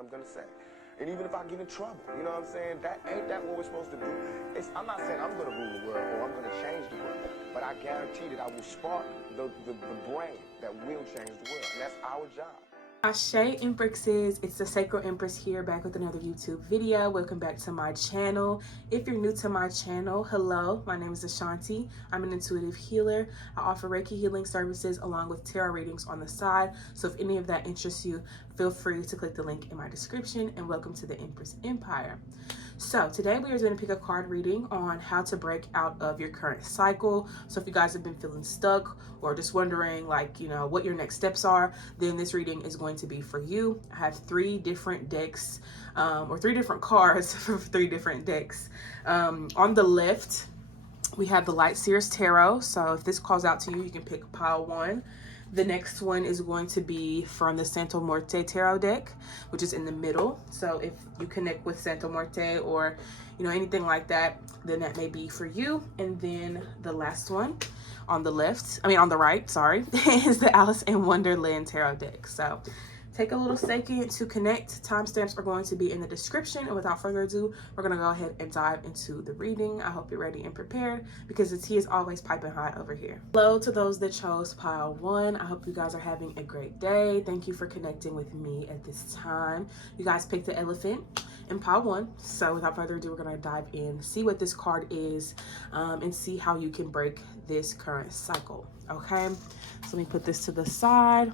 I'm going to say. And even if I get in trouble, you know what I'm saying? Ain't that what we're supposed to do? I'm not saying I'm going to rule the world or I'm going to change the world, but I guarantee that I will spark the brain that will change the world, and that's our job. Ashe Empresses, it's the Sacred Empress here, back with another YouTube video. Welcome back to my channel. If you're new to my channel, hello, my name is Ashanti. I'm an intuitive healer. I offer Reiki healing services along with tarot readings on the side. So if any of that interests you, feel free to click the link in my description, and welcome to the Empress Empire. So today we are going to pick a card reading on how to break out of your current cycle. So if you guys have been feeling stuck or just wondering what your next steps are, then this reading is going to be for you. I have 3 different decks or 3 different cards for 3 different decks. On the left, we have the Light Seers Tarot. So if this calls out to you, you can pick pile 1. The next one is going to be from the Santo Muerte Tarot deck, which is in the middle. So if you connect with Santo Muerte or, anything like that, then that may be for you. And then the last one on the right, is the Alice in Wonderland Tarot deck. So take a little second to connect. Timestamps are going to be in the description. And without further ado, we're going to go ahead and dive into the reading. I hope you're ready and prepared because the tea is always piping hot over here. Hello to those that chose pile 1. I hope you guys are having a great day. Thank you for connecting with me at this time. You guys picked the elephant in pile 1. So without further ado, we're going to dive in, see what this card is, and see how you can break this current cycle. Okay, so let me put this to the side.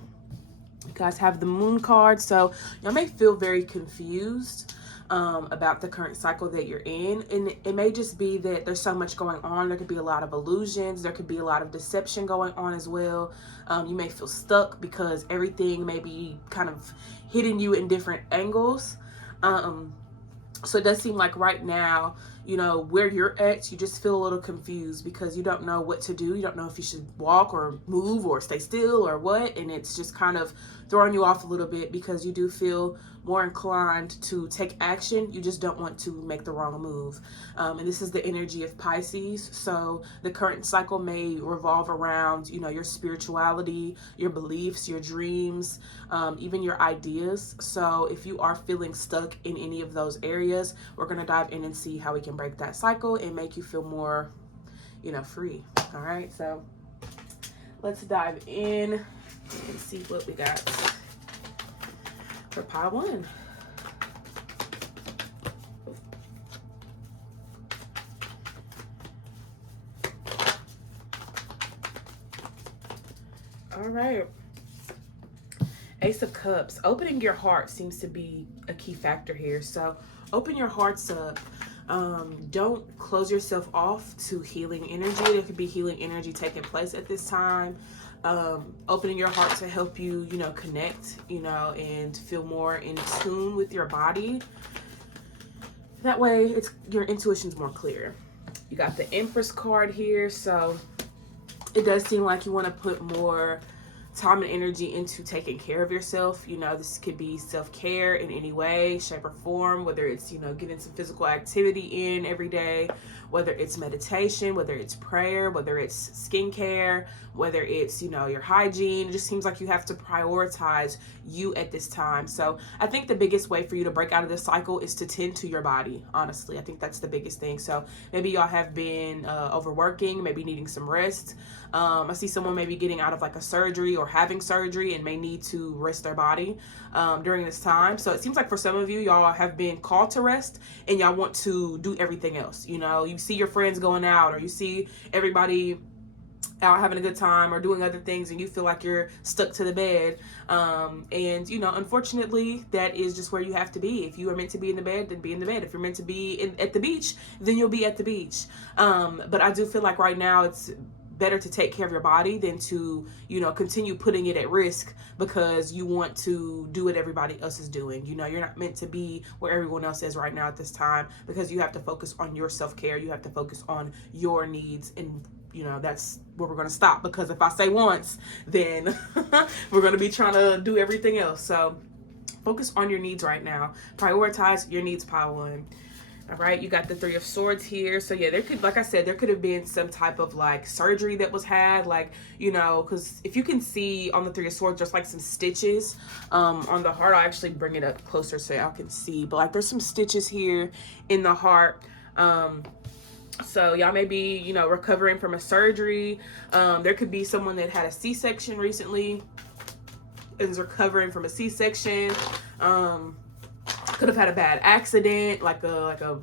You guys have the Moon card, so y'all may feel very confused about the current cycle that you're in, and it may just be that there's so much going on. There could be a lot of illusions, there could be a lot of deception going on as well. You may feel stuck because everything may be kind of hitting you in different angles. So it does seem like right now, where you're at, you just feel a little confused because you don't know what to do. You don't know if you should walk or move or stay still or what. And it's just kind of throwing you off a little bit because you do feel more inclined to take action. You just don't want to make the wrong move. And this is the energy of Pisces. So the current cycle may revolve around, your spirituality, your beliefs, your dreams, even your ideas. So if you are feeling stuck in any of those areas, we're going to dive in and see how we can break that cycle and make you feel more, free. All right. So let's dive in and see what we got for pile 1. All right. Ace of Cups. Opening your heart seems to be a key factor here. So open your hearts up. Don't close yourself off to healing energy. There could be healing energy taking place at this time. Opening your heart to help you, connect, and feel more in tune with your body. That way your intuition's more clear. You got the Empress card here. So it does seem like you want to put more time and energy into taking care of yourself. This could be self-care in any way, shape, or form, whether it's, getting some physical activity in every day, whether it's meditation, whether it's prayer, whether it's skincare, whether it's, your hygiene. It just seems like you have to prioritize you at this time. So I think the biggest way for you to break out of this cycle is to tend to your body. Honestly, I think that's the biggest thing. So maybe y'all have been overworking, maybe needing some rest. I see someone maybe getting out of like a surgery or having surgery and may need to rest their body during this time. So it seems like for some of you, y'all have been called to rest and y'all want to do everything else. You see your friends going out, or you see everybody out having a good time or doing other things, and you feel like you're stuck to the bed. And unfortunately, that is just where you have to be. If you are meant to be in the bed, then be in the bed. If you're meant to be at the beach, then you'll be at the beach. But I do feel like right now it's better to take care of your body than to, continue putting it at risk because you want to do what everybody else is doing. You're not meant to be where everyone else is right now at this time, because you have to focus on your self-care. You have to focus on your needs, and that's where we're going to stop, because if I say once, then we're going to be trying to do everything else. So focus on your needs right now. Prioritize your needs, pile 1. All right, you got the Three of Swords here. So yeah, there could, like I said, there could have been some type of like surgery that was had, like, you know, because if you can see on the Three of Swords, there's like some stitches on the heart. I'll actually bring it up closer so y'all can see. But like there's some stitches here in the heart. So y'all may be, you know, recovering from a surgery. There could be someone that had a C-section recently and is recovering from a C-section. Could have had a bad accident, like a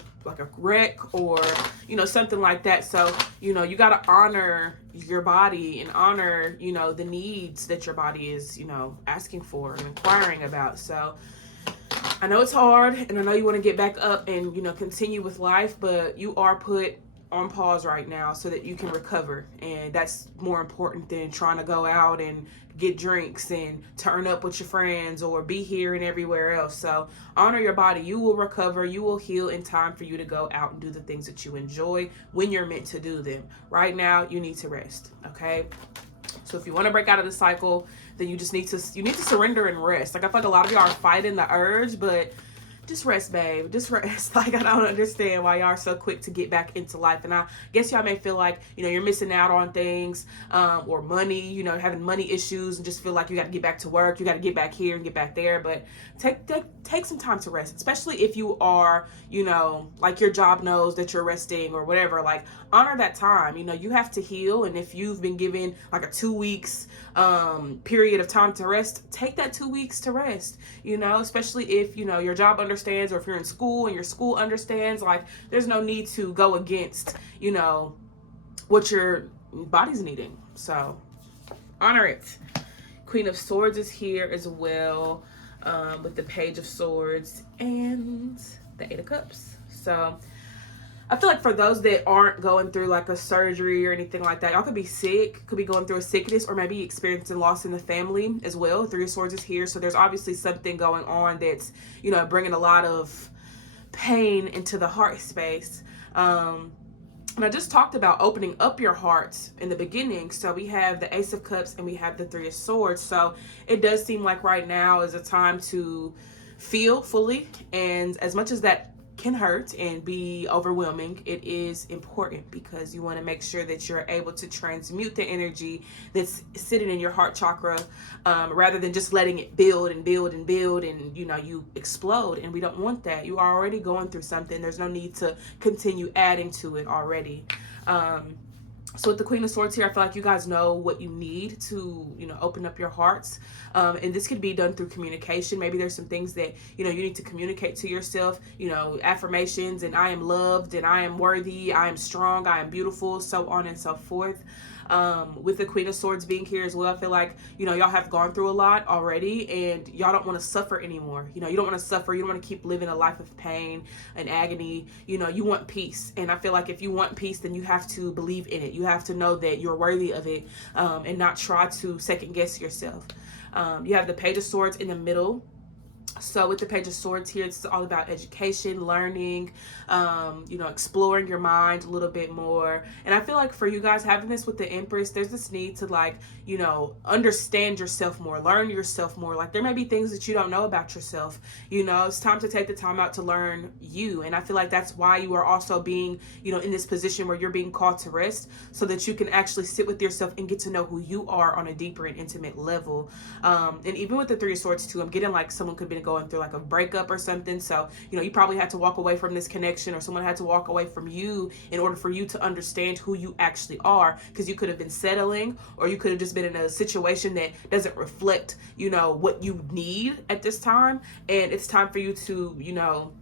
wreck, or, you know, something like that. So, you know, you got to honor your body and honor, you know, the needs that your body is, you know, asking for and inquiring about. So I know it's hard, and I know you want to get back up and, you know, continue with life, but you are put on pause right now so that you can recover, and that's more important than trying to go out and get drinks and turn up with your friends or be here and everywhere else. So honor your body. You will recover, you will heal in time for you to go out and do the things that you enjoy when you're meant to do them. Right now you need to rest. Okay, so if you want to break out of the cycle, then you just need to surrender and rest. Like I feel like a lot of y'all are fighting the urge, but just rest, babe. Just rest. Like, I don't understand why y'all are so quick to get back into life. And I guess y'all may feel like, you know, you're missing out on things, or money, you know, having money issues, and just feel like you got to get back to work. You got to get back here and get back there. But take some time to rest, especially if you are, you know, like your job knows that you're resting or whatever. Like, honor that time. You know, you have to heal. And if you've been given like a 2 weeks period of time to rest, take that 2 weeks to rest, you know, especially if, you know, your job understands, or if you're in school and your school understands. Like, there's no need to go against, you know, what your body's needing. So honor it. Queen of Swords is here as well, with the Page of Swords and the Eight of Cups. So I feel like for those that aren't going through like a surgery or anything like that, y'all could be sick, could be going through a sickness, or maybe experiencing loss in the family as well. Three of Swords is here. So there's obviously something going on that's, you know, bringing a lot of pain into the heart space. And I just talked about opening up your heart in the beginning. So we have the Ace of Cups and we have the Three of Swords. So it does seem like right now is a time to feel fully. And as much as that can hurt and be overwhelming, it is important because you want to make sure that you're able to transmute the energy that's sitting in your heart chakra, rather than just letting it build and build and build and, you know, you explode. And we don't want that. You are already going through something. There's no need to continue adding to it already. So with the Queen of Swords here, I feel like you guys know what you need to, you know, open up your hearts. And this could be done through communication. Maybe there's some things that, you know, you need to communicate to yourself, you know, affirmations and I am loved and I am worthy, I am strong, I am beautiful, so on and so forth. With the Queen of Swords being here as well, I feel like, you know, y'all have gone through a lot already and y'all don't want to suffer anymore. You know, you don't want to suffer. You don't want to keep living a life of pain and agony. You know, you want peace. And I feel like if you want peace, then you have to believe in it. You have to know that you're worthy of it, and not try to second guess yourself. You have the Page of Swords in the middle. So with the Page of Swords here, it's all about education, learning, you know, exploring your mind a little bit more. And I feel like for you guys having this with the Empress, there's this need to, like, you know, understand yourself more, learn yourself more. Like, there may be things that you don't know about yourself. You know, it's time to take the time out to learn you. And I feel like that's why you are also being, you know, in this position where you're being called to rest, so that you can actually sit with yourself and get to know who you are on a deeper and intimate level. And even with the Three of Swords too, I'm getting like someone could be going through like a breakup or something. So, you know, you probably had to walk away from this connection, or someone had to walk away from you in order for you to understand who you actually are, because you could have been settling, or you could have just been in a situation that doesn't reflect, you know, what you need at this time. And it's time for you to, you know,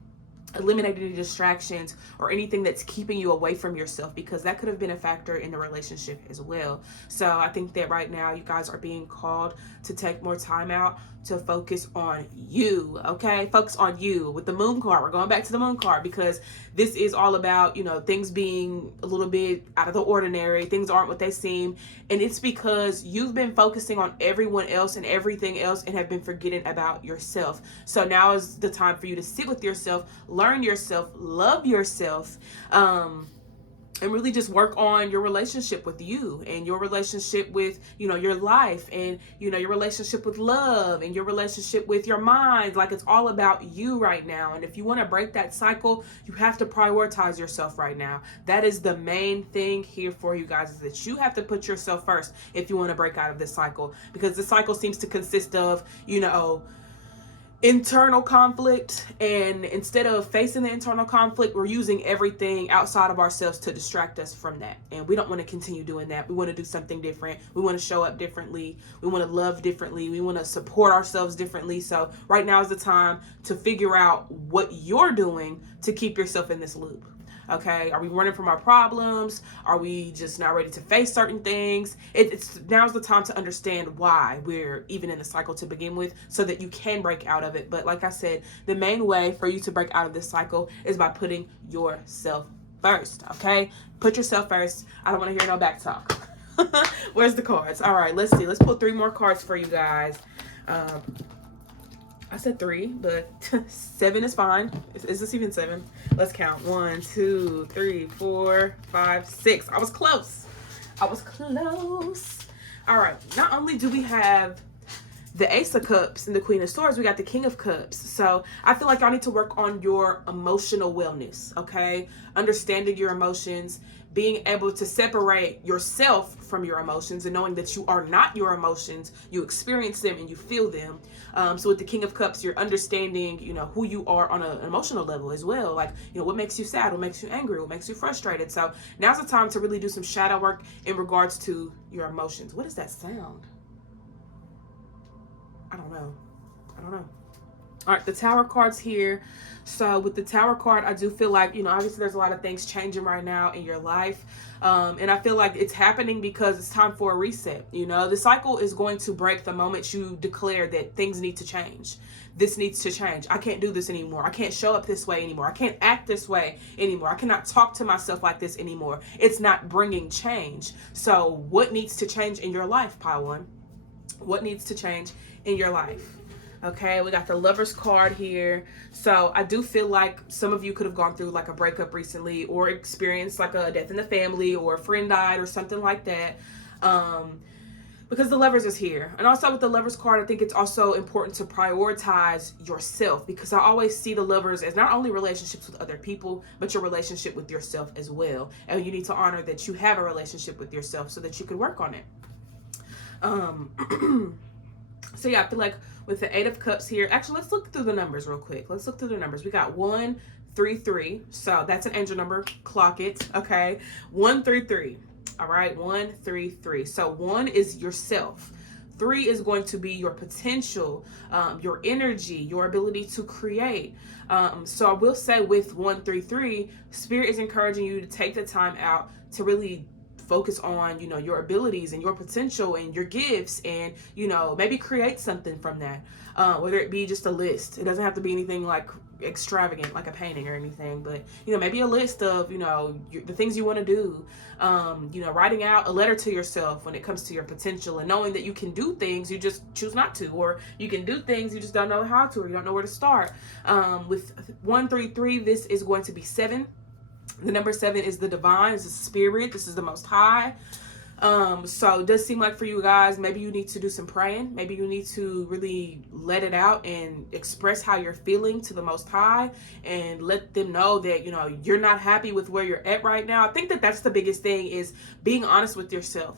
eliminate any distractions or anything that's keeping you away from yourself, because that could have been a factor in the relationship as well. So I think that right now you guys are being called to take more time out to focus on you. Okay, focus on you. With the Moon card, we're going back to the Moon card, because this is all about, you know, things being a little bit out of the ordinary. Things aren't what they seem, and it's because you've been focusing on everyone else and everything else and have been forgetting about yourself. So now is the time for you to sit with yourself, learn yourself, love yourself, and really just work on your relationship with you and your relationship with, your life and, your relationship with love and your relationship with your mind. Like, it's all about you right now. And if you want to break that cycle, you have to prioritize yourself right now. That is the main thing here for you guys, is that you have to put yourself first if you want to break out of this cycle, because the cycle seems to consist of, internal conflict, and instead of facing the internal conflict, we're using everything outside of ourselves to distract us from that. And we don't want to continue doing that. We want to do something different. We want to show up differently. We want to love differently. We want to support ourselves differently. So right now is the time to figure out what you're doing to keep yourself in this loop. Okay, are we running from our problems? Are we just not ready to face certain things? It's now's the time to understand why we're even in the cycle to begin with, so that you can break out of it. But like I said, the main way for you to break out of this cycle is by putting yourself first. Okay, put yourself first. I don't want to hear no back talk. Where's the cards? All right, let's see. Let's pull 3 more cards for you guys. I said 3, but 7 is fine. Is this even 7? Let's count. 1, 2, 3, 4, 5, 6. I was close. All right. Not only do we have the Ace of Cups and the Queen of Swords, we got the King of Cups. So I feel like y'all need to work on your emotional wellness, okay? Understanding your emotions, being able to separate yourself from your emotions, and knowing that you are not your emotions. You experience them and you feel them. So with the King of Cups, you're understanding, who you are on an emotional level as well. Like, what makes you sad, what makes you angry, what makes you frustrated. So now's the time to really do some shadow work in regards to your emotions. What is that sound? I don't know. All right, the Tower card's here. So with the Tower card, I do feel like, obviously there's a lot of things changing right now in your life. And I feel like it's happening because it's time for a reset. The cycle is going to break the moment you declare that things need to change. This needs to change. I can't do this anymore. I can't show up this way anymore. I can't act this way anymore. I cannot talk to myself like this anymore. It's not bringing change. So what needs to change in your life, Pile 1? What needs to change in your life? Okay, we got the Lover's card here. So I do feel like some of you could have gone through like a breakup recently, or experienced like a death in the family, or a friend died or something like that. Because the Lovers is here. And also with the Lover's card, I think it's also important to prioritize yourself, because I always see the Lovers as not only relationships with other people, but your relationship with yourself as well. And you need to honor that you have a relationship with yourself so that you can work on it. So yeah, I feel like with the 8 of Cups here, actually, let's look through the numbers real quick. We got 1, 3, 3. So that's an angel number. Clock it. Okay. 1, 3, 3. All right. 1, 3, 3. So 1 is yourself. 3 is going to be your potential, your energy, your ability to create. So I will say with 1, 3, 3, Spirit is encouraging you to take the time out to really focus on, your abilities and your potential and your gifts, and, maybe create something from that. Whether it be just a list. It doesn't have to be anything like extravagant, like a painting or anything, but, maybe a list of, the things you want to do. Writing out a letter to yourself when it comes to your potential, and knowing that you can do things, you just choose not to, or you can do things, you just don't know how to, or you don't know where to start. With 1, 3, 3, this is going to be 7. The number 7 is the divine, it's the spirit, this is the Most High. So it does seem like for you guys, maybe you need to do some praying. Maybe you need to really let it out and express how you're feeling to the Most High, and let them know that, you're not happy with where you're at right now. I think that that's the biggest thing, is being honest with yourself,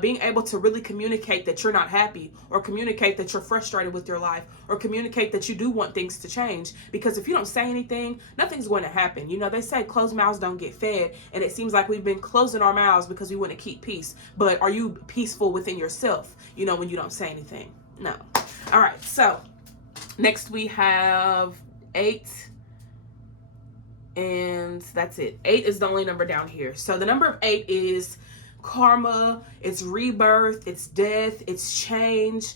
being able to really communicate that you're not happy, or communicate that you're frustrated with your life, or communicate that you do want things to change. Because if you don't say anything, nothing's going to happen. They say closed mouths don't get fed, and it seems like we've been closing our mouths because we want to keep peace. But are you peaceful within yourself, when you don't say anything? No. All right. So next we have 8. And that's it. 8 is the only number down here. So the number of 8 is karma. It's rebirth. It's death. It's change.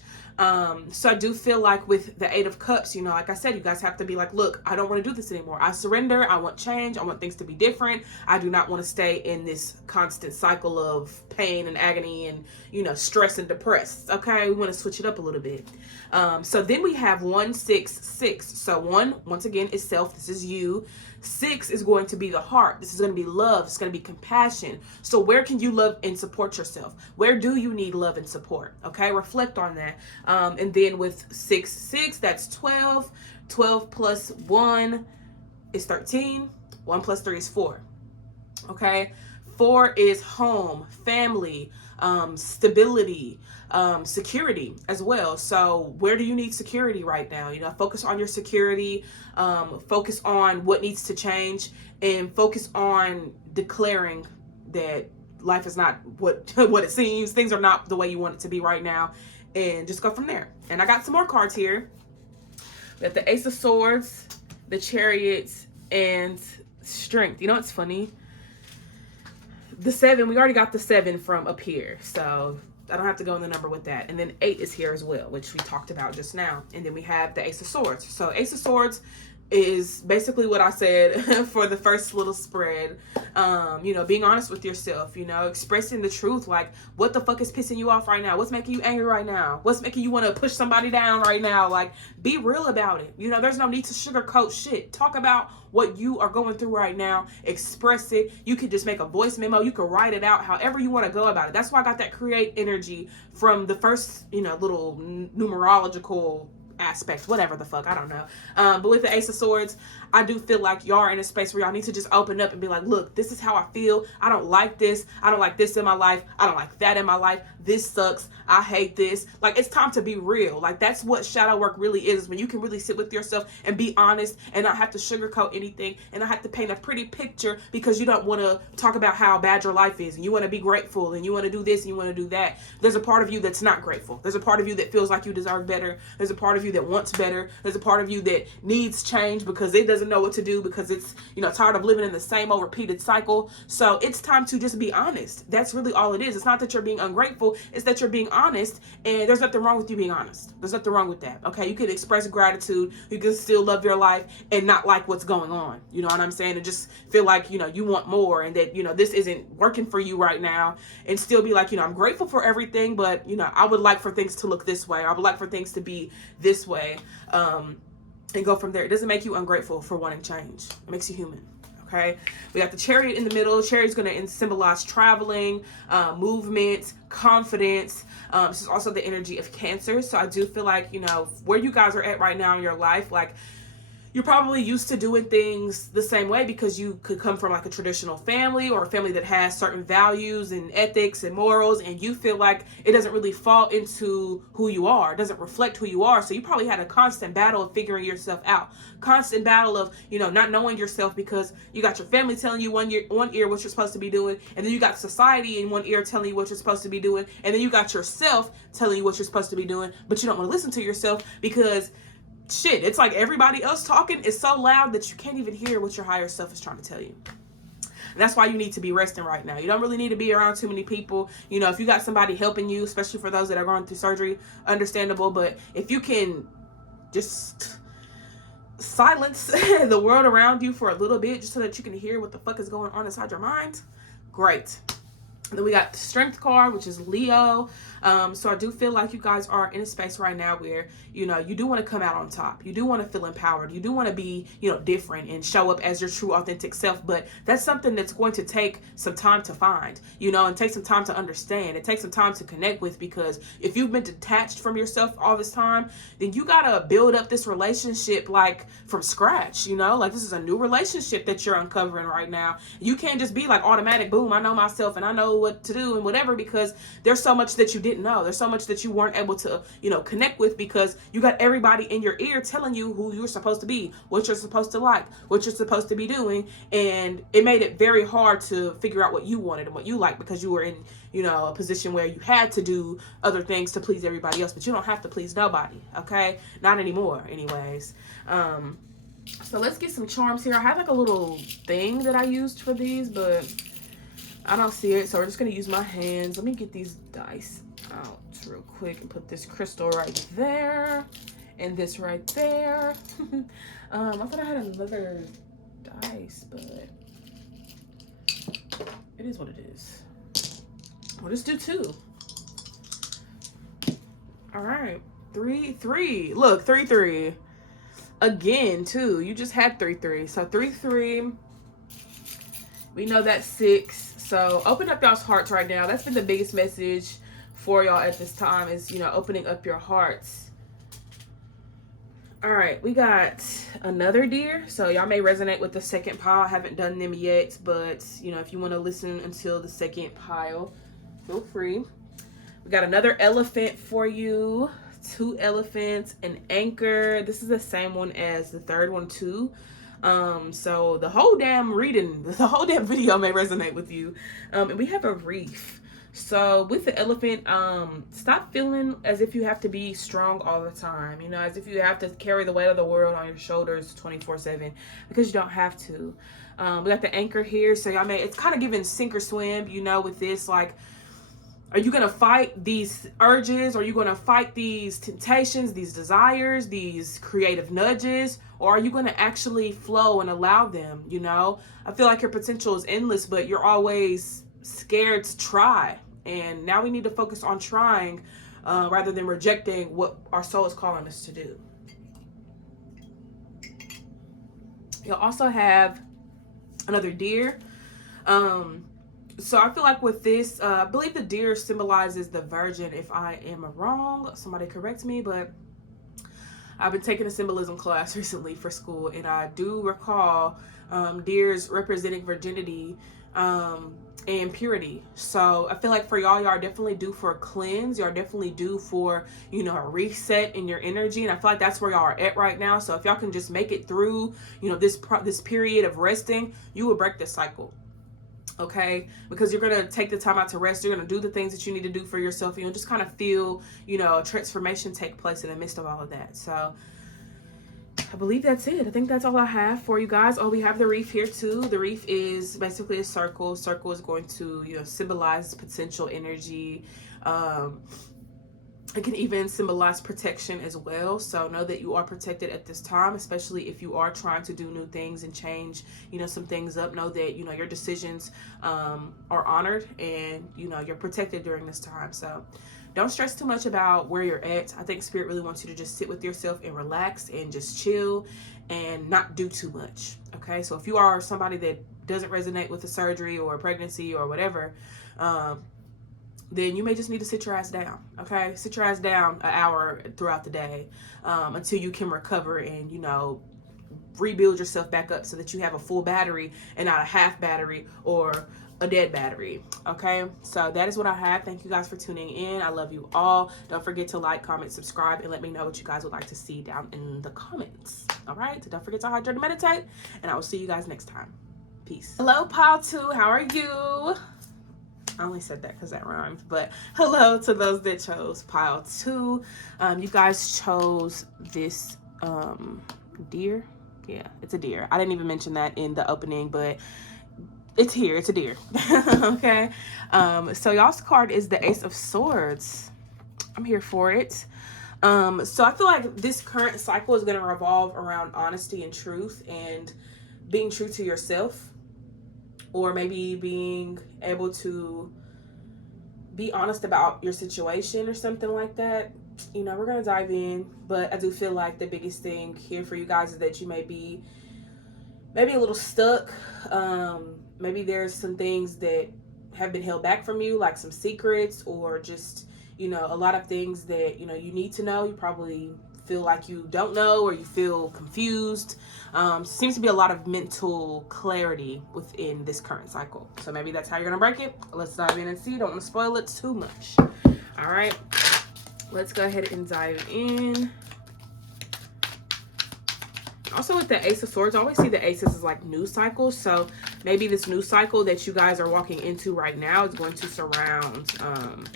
So I do feel like with the 8 of Cups, like I said, you guys have to be like, look, I don't want to do this anymore. I surrender. I want change. I want things to be different. I do not want to stay in this constant cycle of pain and agony and, stress and depressed. Okay. We want to switch it up a little bit. So then we have 1, 6, 6. So 1, once again, is self. This is you. 6 is going to be the heart. This is going to be love. It's going to be compassion. So where can you love and support yourself? Where do you need love and support? Okay, reflect on that. And then with 6, that's 12. 12 plus 1 is 13. 1 plus 3 is 4. Okay, 4 is home, family, stability, security as well. So where do you need security right now? You know, focus on your security, focus on what needs to change, and focus on declaring that life is not what it seems. Things are not the way you want it to be right now, and just go from there. And I got some more cards here. We have the Ace of Swords, the Chariots, and Strength. You know what's funny? The 7, we already got the 7 from up here, so I don't have to go in the number with that. And then 8 is here as well, which we talked about just now. And then we have the Ace of Swords. So Ace of Swords is basically what I said for the first little spread. You know, being honest with yourself, you know, expressing the truth. Like, what the fuck is pissing you off right now? What's making you angry right now? What's making you want to push somebody down right now? Like, be real about it. You know, there's no need to sugarcoat shit. Talk about what you are going through right now. Express it. You could just make a voice memo. You could write it out however you want to go about it. That's why I got that create energy from the first, you know, little numerological aspect, whatever the fuck, I don't know. But with the Ace of Swords, I do feel like y'all are in a space where y'all need to just open up and be like, look, this is how I feel. I don't like this. I don't like this in my life. I don't like that in my life. This sucks. I hate this. Like, it's time to be real. Like, that's what shadow work really is, when you can really sit with yourself and be honest and not have to sugarcoat anything and not have to paint a pretty picture because you don't want to talk about how bad your life is and you want to be grateful and you want to do this and you want to do that. There's a part of you that's not grateful. There's a part of you that feels like you deserve better. There's a part of you that wants better. There's a part of you that needs change because it doesn't know what to do because it's, you know, tired of living in the same old repeated cycle. So it's time to just be honest. That's really all it is. It's not that you're being ungrateful. It's that you're being honest, and there's nothing wrong with you being honest. There's nothing wrong with that. Okay, you can express gratitude. You can still love your life and not like what's going on. You know what I'm saying? And just feel like, you know, you want more and that, you know, this isn't working for you right now, and still be like, you know, I'm grateful for everything, but, you know, I would like for things to look this way. I would like for things to be this way. And go from there. It doesn't make you ungrateful for wanting change. It makes you human. Okay, we got the Chariot in the middle. Chariot's going to symbolize traveling, movement, confidence. This is also the energy of Cancer. So I do feel like, you know, where you guys are at right now in your life, like, you're probably used to doing things the same way because you could come from like a traditional family or a family that has certain values and ethics and morals, and you feel like it doesn't really fall into who you are. It doesn't reflect who you are. So you probably had a constant battle of figuring yourself out, constant battle of, you know, not knowing yourself because you got your family telling you one ear what you're supposed to be doing, and then you got society in one ear telling you what you're supposed to be doing, and then you got yourself telling you what you're supposed to be doing, but you don't want to listen to yourself because shit, it's like everybody else talking is so loud that you can't even hear what your higher self is trying to tell you. And that's why you need to be resting right now. You don't really need to be around too many people. You know, if you got somebody helping you, especially for those that are going through surgery, understandable. But if you can just silence the world around you for a little bit just so that you can hear what the fuck is going on inside your mind, great. Then we got the Strength card, which is Leo. So I do feel like you guys are in a space right now where, you know, you do want to come out on top. You do want to feel empowered. You do want to be, you know, different and show up as your true, authentic self. But that's something that's going to take some time to find, you know, and take some time to understand. It takes some time to connect with, because if you've been detached from yourself all this time, then you got to build up this relationship like from scratch, you know, like this is a new relationship that you're uncovering right now. You can't just be like automatic, boom, I know myself and I know what to do and whatever, because there's so much that you didn't know. There's so much that you weren't able to, you know, connect with because you got everybody in your ear telling you who you're supposed to be, what you're supposed to like, what you're supposed to be doing. And it made it very hard to figure out what you wanted and what you liked because you were in, you know, a position where you had to do other things to please everybody else, but you don't have to please nobody. Okay. Not anymore anyways. So let's get some charms here. I have like a little thing that I used for these, but I don't see it, so we're just going to use my hands. Let me get these dice out real quick and put this crystal right there and this right there. I thought I had another dice, but it is what it is. We'll just do 2. All right. 3, 3. Look, 3, 3. again too. You just had 3-3. So 3-3. We know that's 6. So open up y'all's hearts right now. That's been the biggest message for y'all at this time is, you know, opening up your hearts. All right, we got another deer. So y'all may resonate with the second pile. I haven't done them yet, but you know, if you want to listen until the second pile, feel free. We got another elephant for you. 2 elephants, an anchor. This is the same one as the third one too. So the whole damn video may resonate with you. And we have a reef. So with the elephant, stop feeling as if you have to be strong all the time, you know, as if you have to carry the weight of the world on your shoulders 24/7, because you don't have to. We got the anchor here. So y'all it's kind of giving sink or swim, you know, with this, like, are you going to fight these urges? Are you going to fight these temptations, these desires, these creative nudges? Or are you going to actually flow and allow them, you know? I feel like your potential is endless, but you're always scared to try. And now we need to focus on trying rather than rejecting what our soul is calling us to do. You'll also have another deer. So I feel like with this, I believe the deer symbolizes the virgin. If I am wrong, somebody correct me, but I've been taking a symbolism class recently for school, and I do recall deers representing virginity and purity. So I feel like for y'all are definitely due for a cleanse. Y'all definitely due for, you know, a reset in your energy. And I feel like that's where y'all are at right now. So if y'all can just make it through, you know, this period of resting, you will break this cycle. Okay, because you're going to take the time out to rest. You're going to do the things that you need to do for yourself. You'll just kind of feel, you know, a transformation take place in the midst of all of that. So I believe that's it. I think that's all I have for you guys. Oh, we have the reef here too. The reef is basically a circle. Circle is going to, you know, symbolize potential energy. It can even symbolize protection as well. So know that you are protected at this time, especially if you are trying to do new things and change, you know, some things up. Know that, you know, your decisions are honored, and, you know, you're protected during this time. So don't stress too much about where you're at. I think Spirit really wants you to just sit with yourself and relax and just chill and not do too much. Okay, so if you are somebody that doesn't resonate with a surgery or a pregnancy or whatever, then you may just need to sit your ass down. Okay, sit your ass down an hour throughout the day until you can recover and, you know, rebuild yourself back up so that you have a full battery and not a half battery or a dead battery. Okay, so that is what I have. Thank you guys for tuning in. I love you all. Don't forget to like, comment, subscribe, and let me know what you guys would like to see down in the comments. All right, so don't forget to hydrate and meditate, and I will see you guys next time. Peace. Hello, Pile 2. How are you? I only said that because that rhymed, but hello to those that chose pile 2. You guys chose this deer. Yeah, it's a deer. I didn't even mention that in the opening, but it's here. It's a deer. Okay. So y'all's card is the Ace of Swords. I'm here for it. So I feel like this current cycle is going to revolve around honesty and truth, and being true to yourself, or maybe being able to be honest about your situation or something like that. You know, we're going to dive in, but I do feel like the biggest thing here for you guys is that you may be maybe a little stuck. Maybe there's some things that have been held back from you, like some secrets, or just, you know, a lot of things that, you know, you need to know. You probably feel like you don't know, or you feel confused. Seems to be a lot of mental clarity within this current cycle. So maybe that's how you're gonna break it. Let's dive in and see. Don't want to spoil it too much. All right, let's go ahead and dive in. Also with the Ace of Swords, I always see the aces as like new cycles. So maybe this new cycle that you guys are walking into right now is going to surround,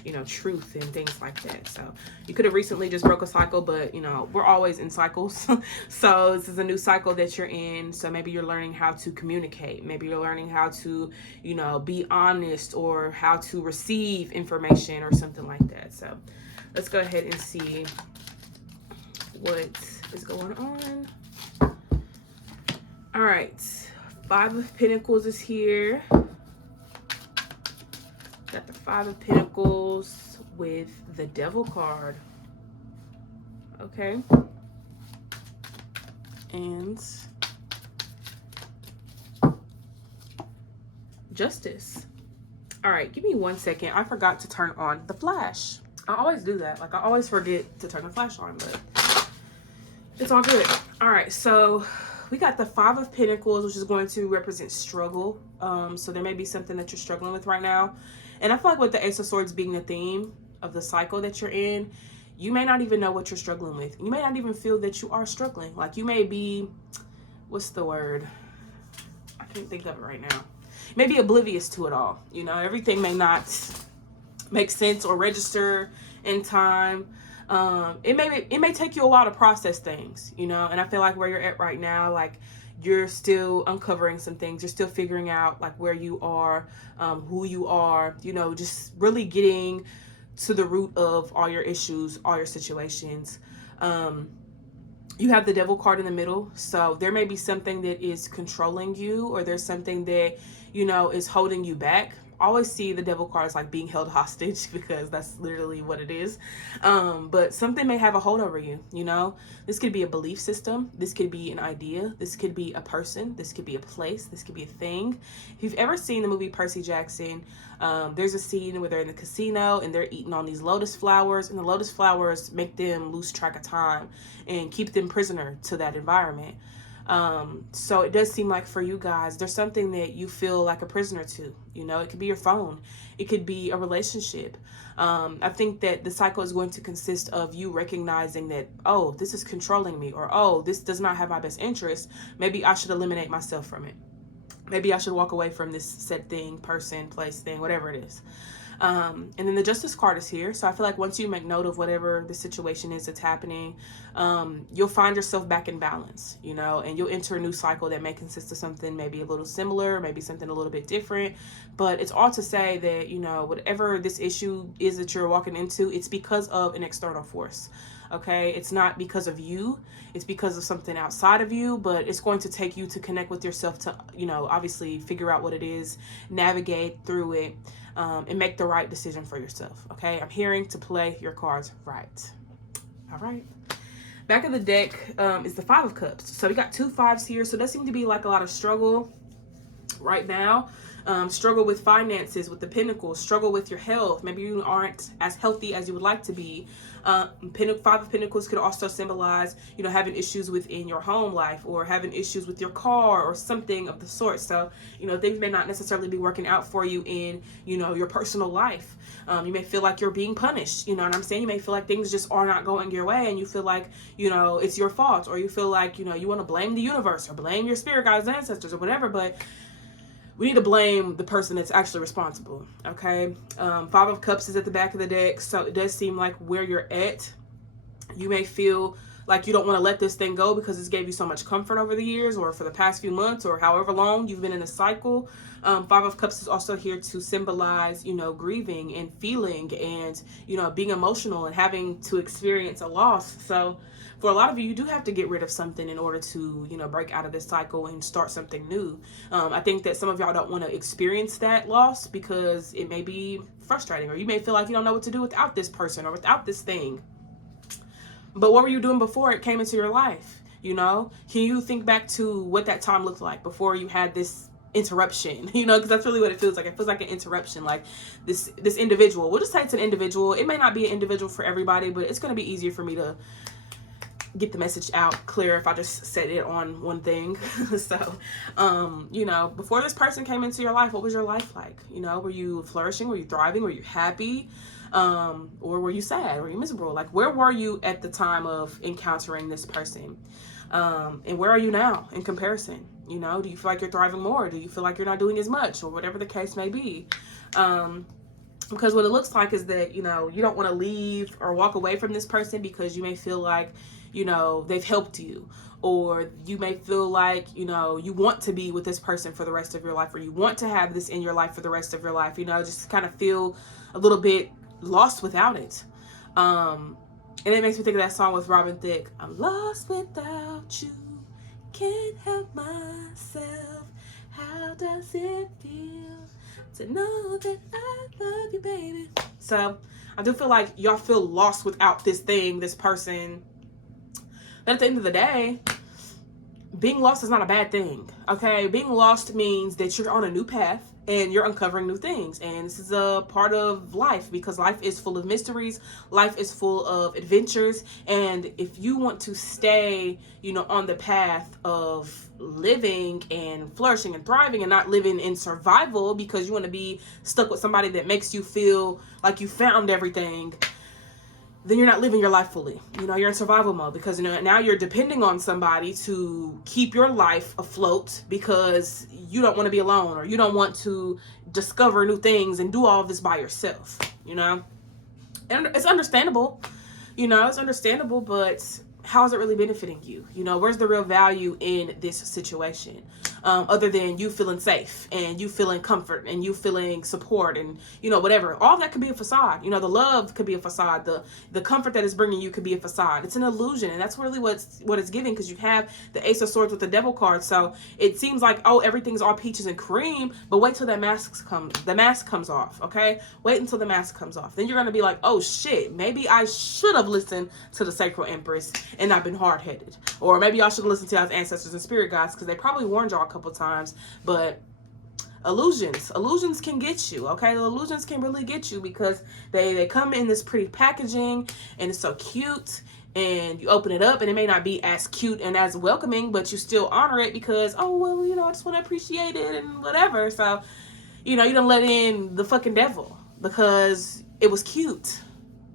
you know, truth and things like that. So you could have recently just broke a cycle, but, you know, we're always in cycles. So this is a new cycle that you're in. So maybe you're learning how to communicate. Maybe you're learning how to, you know, be honest, or how to receive information or something like that. So let's go ahead and see what is going on. All right, 5 of Pentacles is here. Got the 5 of Pentacles with the Devil card. Okay. and Justice. All right, give me 1 second. I forgot to turn on the flash. I always do that. Like, I always forget to turn the flash on, but it's all good. All right, so we got the Five of Pentacles, which is going to represent struggle. So there may be something that you're struggling with right now. And I feel like with the Ace of Swords being the theme of the cycle that you're in, you may not even know what you're struggling with. You may not even feel that you are struggling. Like, you may be, what's the word? I can't think of it right now. You may be oblivious to it all. You know, everything may not make sense or register in time. It may take you a while to process things, you know, and I feel like where you're at right now, like, you're still uncovering some things. You're still figuring out like where you are, who you are, you know, just really getting to the root of all your issues, all your situations. You have the Devil card in the middle. So there may be something that is controlling you, or there's something that, you know, is holding you back. I always see the Devil card as like being held hostage, because that's literally what it is. But something may have a hold over you, you know. This could be a belief system. This could be an idea. This could be a person. This could be a place. This could be a thing. If you've ever seen the movie Percy Jackson, there's a scene where they're in the casino and they're eating on these lotus flowers, and the lotus flowers make them lose track of time and keep them prisoner to that environment. So it does seem like for you guys, there's something that you feel like a prisoner to, you know. It could be your phone. It could be a relationship. I think that the cycle is going to consist of you recognizing that, oh, this is controlling me, or, oh, this does not have my best interest. Maybe I should eliminate myself from it. Maybe I should walk away from this said thing, person, place, thing, whatever it is. And then the Justice card is here. So I feel like once you make note of whatever the situation is that's happening, you'll find yourself back in balance, you know, and you'll enter a new cycle that may consist of something maybe a little similar, maybe something a little bit different. But it's all to say that, you know, whatever this issue is that you're walking into, it's because of an external force. Okay, it's not because of you, it's because of something outside of you, but it's going to take you to connect with yourself to, you know, obviously figure out what it is, navigate through it, and make the right decision for yourself. Okay, I'm hearing to play your cards right. All right. Back of the deck is the Five of Cups. So we got two fives here. So that seems to be like a lot of struggle right now. Struggle with finances, with the Pentacles, struggle with your health. Maybe you aren't as healthy as you would like to be. Five of Pentacles could also symbolize, you know, having issues within your home life, or having issues with your car, or something of the sort. So, you know, things may not necessarily be working out for you in, you know, your personal life. You may feel like you're being punished, you know what I'm saying? You may feel like things just are not going your way, and you feel like, you know, it's your fault, or you feel like, you know, you want to blame the universe, or blame your spirit guides, ancestors, or whatever. But we need to blame the person that's actually responsible, okay? Five of Cups is at the back of the deck, so it does seem like where you're at, you may feel like you don't want to let this thing go because it's gave you so much comfort over the years, or for the past few months, or however long you've been in the cycle. Five of Cups is also here to symbolize, you know, grieving and feeling, and, you know, being emotional and having to experience a loss. So for a lot of you, you do have to get rid of something in order to, you know, break out of this cycle and start something new. I think that some of y'all don't want to experience that loss because it may be frustrating, or you may feel like you don't know what to do without this person or without this thing. But what were you doing before it came into your life? You know, can you think back to what that time looked like before you had this interruption? You know, because that's really what it feels like. It feels like an interruption, like this individual. We'll just say it's an individual. It may not be an individual for everybody, but it's going to be easier for me to get the message out clear if I just set it on one thing. So, you know, before this person came into your life, what was your life like? You know, were you flourishing? Were you thriving? Were you happy? Or were you sad? Were you miserable? Like, where were you at the time of encountering this person? And where are you now in comparison? You know, do you feel like you're thriving more? Do you feel like you're not doing as much, or whatever the case may be? Because what it looks like is that, you know, you don't want to leave or walk away from this person because you may feel like, you know, they've helped you, or you may feel like, you know, you want to be with this person for the rest of your life, or you want to have this in your life for the rest of your life, you know, just kind of feel a little bit lost without it. And it makes me think of that song with Robin Thicke, I'm lost without you, can't help myself, how does it feel to know that I love you, baby? So I do feel like y'all feel lost without this thing, this person. But at the end of the day, being lost is not a bad thing, okay? Being lost means that you're on a new path and you're uncovering new things. And this is a part of life, because life is full of mysteries. Life is full of adventures. And if you want to stay, on the path of living and flourishing and thriving, and not living in survival because you want to be stuck with somebody that makes you feel like you found everything, then you're not living your life fully. You're in survival mode, because now you're depending on somebody to keep your life afloat, because you don't want to be alone, or you don't want to discover new things and do all of this by yourself. And it's understandable. It's understandable, but how is it really benefiting you? Where's the real value in this situation? Other than you feeling safe and you feeling comfort and you feeling support and, whatever. All that could be a facade. The love could be a facade. The comfort that is bringing you could be a facade. It's an illusion. And that's really what it's giving, because you have the Ace of Swords with the Devil card. So it seems like, oh, everything's all peaches and cream, but wait till the mask comes off, okay? Wait until the mask comes off. Then you're going to be like, oh shit, maybe I should have listened to the Sacral Empress and not been hard-headed. Or maybe y'all should have listened to y'all's ancestors and spirit guides, because they probably warned y'all a couple times. But illusions can get you, okay? The illusions can really get you, because they come in this pretty packaging and it's so cute, and you open it up and it may not be as cute and as welcoming, but you still honor it because, oh, well, I just want to appreciate it and whatever. So, you don't let in the fucking devil because it was cute.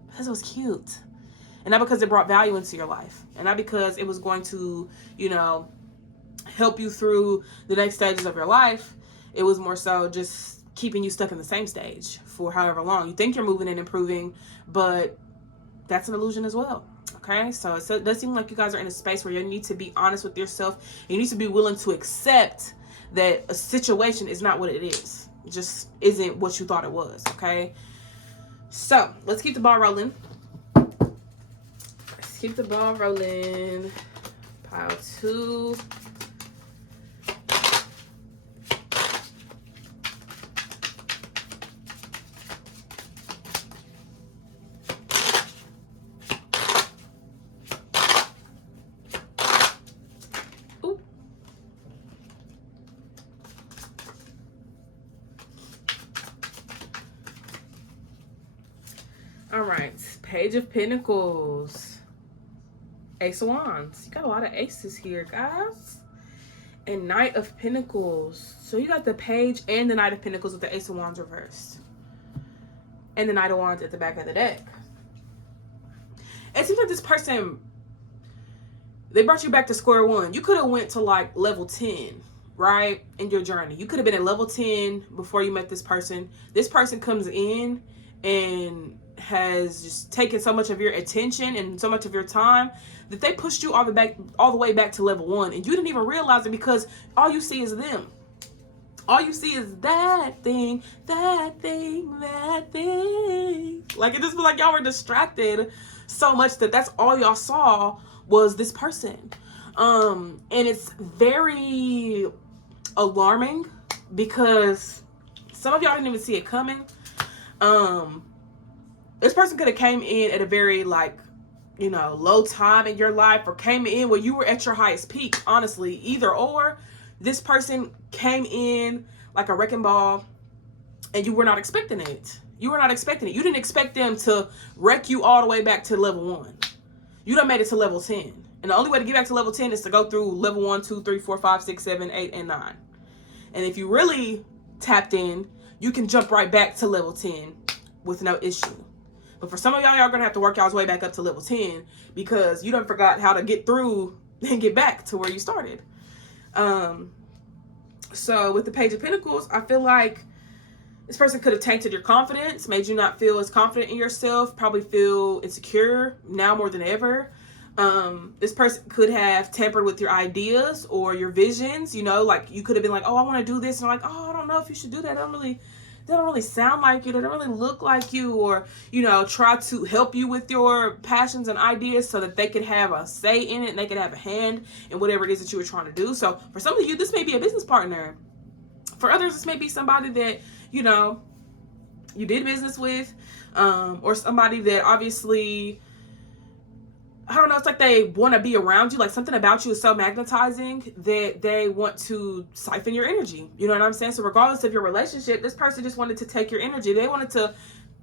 Because it was cute. And not because it brought value into your life. And not because it was going to, help you through the next stages of your life. It was more so just keeping you stuck in the same stage for however long. You think you're moving and improving, but that's an illusion as well. Okay? So it does seem like you guys are in a space where you need to be honest with yourself. You need to be willing to accept that a situation is not what it is. It just isn't what you thought it was. Okay? So let's keep the ball rolling. Keep the ball rolling. Pile 2. Ooh. All right. Page of Pentacles. Ace of Wands. You got a lot of aces here, guys. And Knight of Pentacles. So you got the Page and the Knight of Pentacles with the Ace of Wands reversed. And the Knight of Wands at the back of the deck. It seems like this person, they brought you back to square one. You could have went to like level 10, right? In your journey. You could have been at level 10 before you met this person. This person comes in and has just taken so much of your attention and so much of your time that they pushed you all the way back to level 1, and you didn't even realize it, because all you see is them. All you see is that thing. Like, it just feels like y'all were distracted so much that that's all y'all saw was this person. And it's very alarming, because some of y'all didn't even see it coming. This person could have came in at a very low time in your life, or came in when you were at your highest peak. Honestly, either or. This person came in like a wrecking ball and you were not expecting it. You didn't expect them to wreck you all the way back to level 1. You done made it to level 10. And the only way to get back to level 10 is to go through level 1, 2, 3, 4, 5, 6, 7, 8, and 9. And if you really tapped in, you can jump right back to level 10 with no issue. But for some of y'all, y'all gonna have to work y'all's way back up to level 10, because you done forgot how to get through and get back to where you started. So with the Page of Pentacles, I feel like this person could have tainted your confidence, made you not feel as confident in yourself, probably feel insecure now more than ever. This person could have tampered with your ideas or your visions, like you could have been like, oh, I want to do this. And like, oh, I don't know if you should do that. They don't really sound like you. They don't really look like you, or, try to help you with your passions and ideas so that they could have a say in it and they could have a hand in whatever it is that you were trying to do. So for some of you, this may be a business partner. For others, this may be somebody that, you did business with, or somebody that obviously I don't know, it's like they want to be around you. Like something about you is so magnetizing that they want to siphon your energy. You know what I'm saying? So regardless of your relationship, this person just wanted to take your energy. They wanted to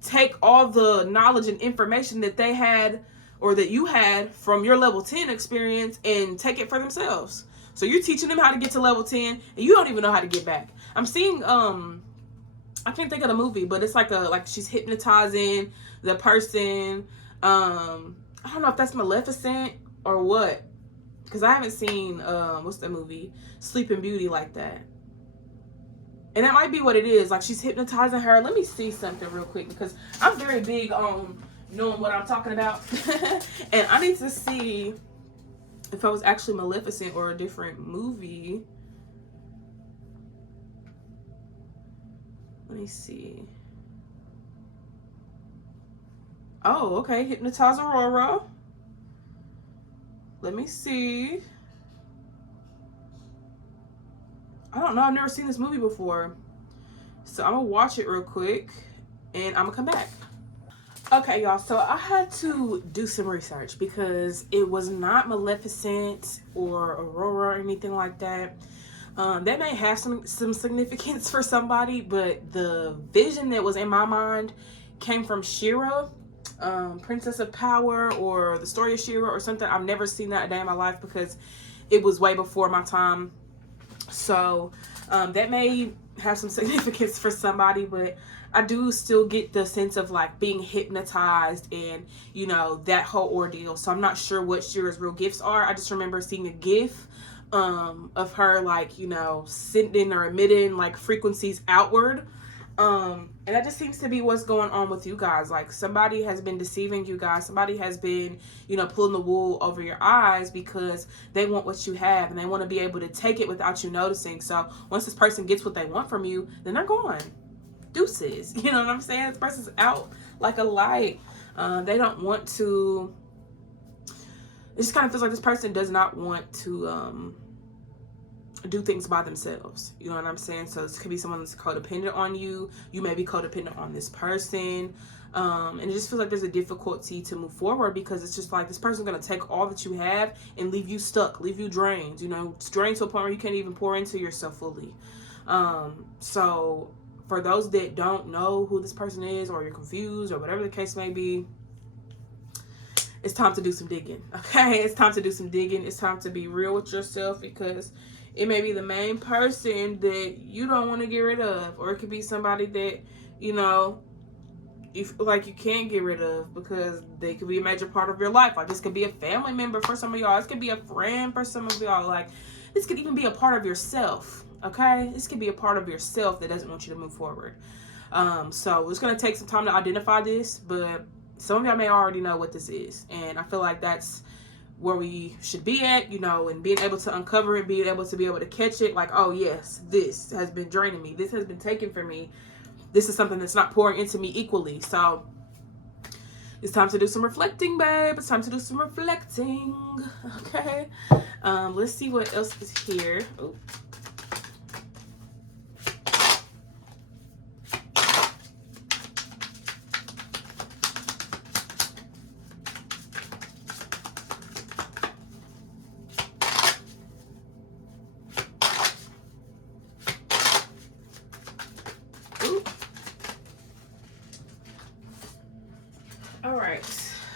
take all the knowledge and information that they had or that you had from your level 10 experience and take it for themselves. So you're teaching them how to get to level 10 and you don't even know how to get back. I'm seeing, I can't think of the movie, but it's like she's hypnotizing the person. I don't know if that's Maleficent or what, because I haven't seen what's that movie, Sleeping Beauty, like that. And that might be what it is. Like she's hypnotizing her. Let me see something real quick because I'm very big on knowing what I'm talking about. And I need to see if I was actually Maleficent or a different movie. Let me see. Oh, okay. Hypnotize Aurora. Let me see. I don't know. I've never seen this movie before. So I'm going to watch it real quick. And I'm going to come back. Okay, y'all. So I had to do some research because it was not Maleficent or Aurora or anything like that. That may have some significance for somebody. But the vision that was in my mind came from Shira. Princess of Power or the story of Shira or something. I've never seen that a day in my life because it was way before my time. So that may have some significance for somebody, but I do still get the sense of like being hypnotized and, you know, that whole ordeal. So I'm not sure what Shira's real gifts are. I just remember seeing a gif of her like, you know, sending or emitting like frequencies outward. And that just seems to be what's going on with you guys. Like somebody has been deceiving you guys. Somebody has been, you know, pulling the wool over your eyes because they want what you have and they want to be able to take it without you noticing. So once this person gets what they want from you, then they're gone. Deuces. You know what I'm saying? This person's out like a light. They don't want to. It just kind of feels like this person does not want to do things by themselves. You know what I'm saying? So this could be someone that's codependent on you. You may be codependent on this person. And it just feels like there's a difficulty to move forward because it's just like this person's going to take all that you have and leave you stuck, leave you drained, you know, drained to a point where you can't even pour into yourself fully. So for those that don't know who this person is or you're confused or whatever the case may be, it's time to do some digging. Okay? It's time to do some digging. It's time to be real with yourself because it may be the main person that you don't want to get rid of, or it could be somebody that, you know, you feel like you can't get rid of because they could be a major part of your life. Like this could be a family member for some of y'all. This could be a friend for some of y'all. Like this could even be a part of yourself. Okay, this could be a part of yourself that doesn't want you to move forward. So it's gonna take some time to identify this, but some of y'all may already know what this is, and I feel like that's where we should be at, you know, and being able to uncover it, being able to catch it, like, oh yes, this has been draining me, this has been taken from me, this is something that's not pouring into me equally. So it's time to do some reflecting, babe. It's time to do some reflecting. Okay, let's see what else is here. Oh.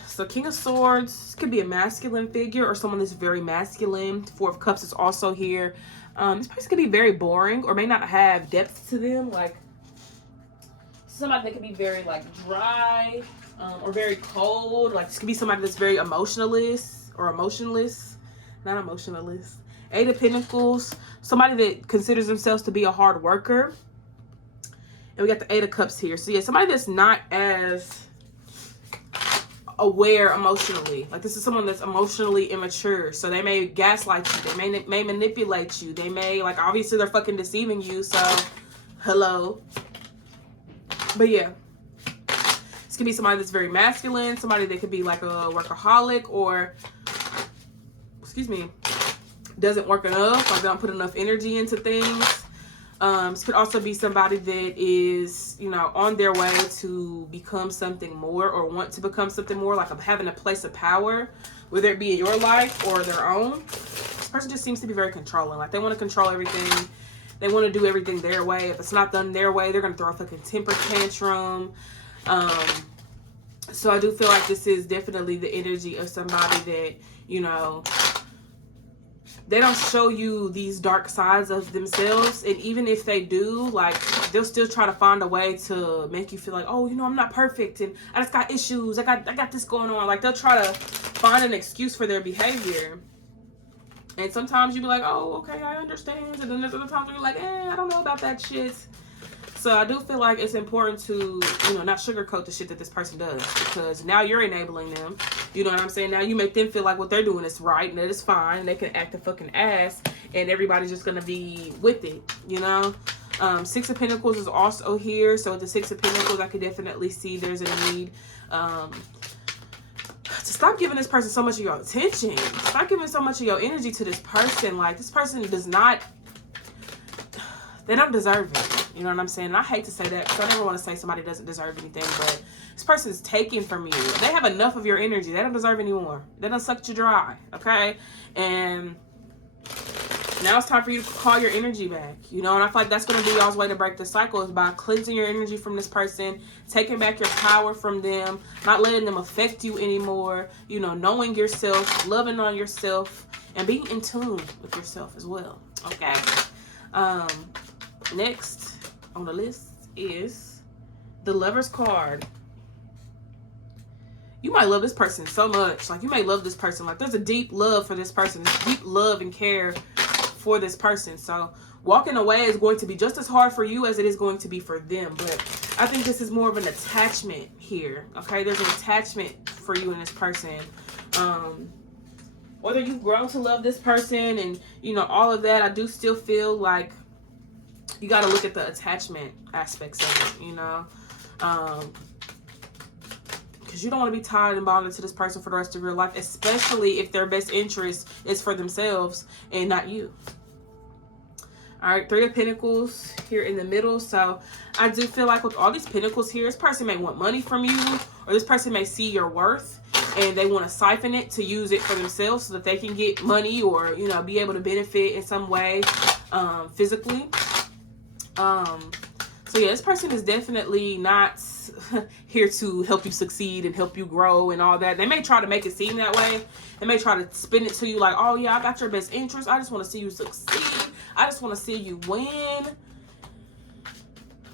So King of Swords could be a masculine figure or someone that's very masculine. Four of Cups is also here. This person could be very boring or may not have depth to them. Like somebody that could be very like dry or very cold. Like this could be somebody that's very emotionalist or emotionless. Not emotionalist. Eight of Pentacles. Somebody that considers themselves to be a hard worker. And we got the Eight of Cups here. So yeah, somebody that's not as aware emotionally. Like this is someone that's emotionally immature, so they may gaslight you, they may manipulate you, they may, like, obviously they're fucking deceiving you, so hello. But yeah, this could be somebody that's very masculine, somebody that could be like a workaholic or, excuse me, doesn't work enough, like they don't put enough energy into things. This could also be somebody that is, you know, on their way to become something more or want to become something more, like having a place of power, whether it be in your life or their own. This person just seems to be very controlling. Like they want to control everything. They want to do everything their way. If it's not done their way, they're going to throw a fucking temper tantrum. So I do feel like this is definitely the energy of somebody that, you know, they don't show you these dark sides of themselves. And even if they do, like, they'll still try to find a way to make you feel like, oh, you know, I'm not perfect and I just got issues. I got this going on. Like, they'll try to find an excuse for their behavior. And sometimes you be like, oh, okay, I understand. And then there's other times where you're like, I don't know about that shit. So I do feel like it's important to, you know, not sugarcoat the shit that this person does, because now you're enabling them. You know what I'm saying? Now you make them feel like what they're doing is right and that it's fine. And they can act a fucking ass and everybody's just going to be with it, you know? Six of Pentacles is also here. So with the Six of Pentacles, I could definitely see there's a need to stop giving this person so much of your attention. Stop giving so much of your energy to this person. Like, this person does not, they don't deserve it. You know what I'm saying? And I hate to say that because I never want to say somebody doesn't deserve anything, but this person is taking from you. They have enough of your energy. They don't deserve any more. They done sucked you dry, okay? And now it's time for you to call your energy back, you know? And I feel like that's going to be y'all's way to break the cycle, is by cleansing your energy from this person, taking back your power from them, not letting them affect you anymore, you know, knowing yourself, loving on yourself, and being in tune with yourself as well, okay? Next on the list is the Lover's card. You might love this person so much. Like, you may love this person. Like, there's a deep love for this person. There's deep love and care for this person. So walking away is going to be just as hard for you as it is going to be for them. But I think this is more of an attachment here. Okay, there's an attachment for you and this person. Whether you've grown to love this person and, you know, all of that, I do still feel like you got to look at the attachment aspects of it, you know, because you don't want to be tied and bonded to this person for the rest of your life, especially if their best interest is for themselves and not you. All right, Three of Pentacles here in the middle. So I do feel like with all these pentacles here, this person may want money from you, or this person may see your worth and they want to siphon it to use it for themselves so that they can get money or, you know, be able to benefit in some way physically. So yeah, this person is definitely not here to help you succeed and help you grow and all that. They may try to make it seem that way. They may try to spin it to you like, oh yeah, I got your best interest. I just want to see you succeed. I just want to see you win.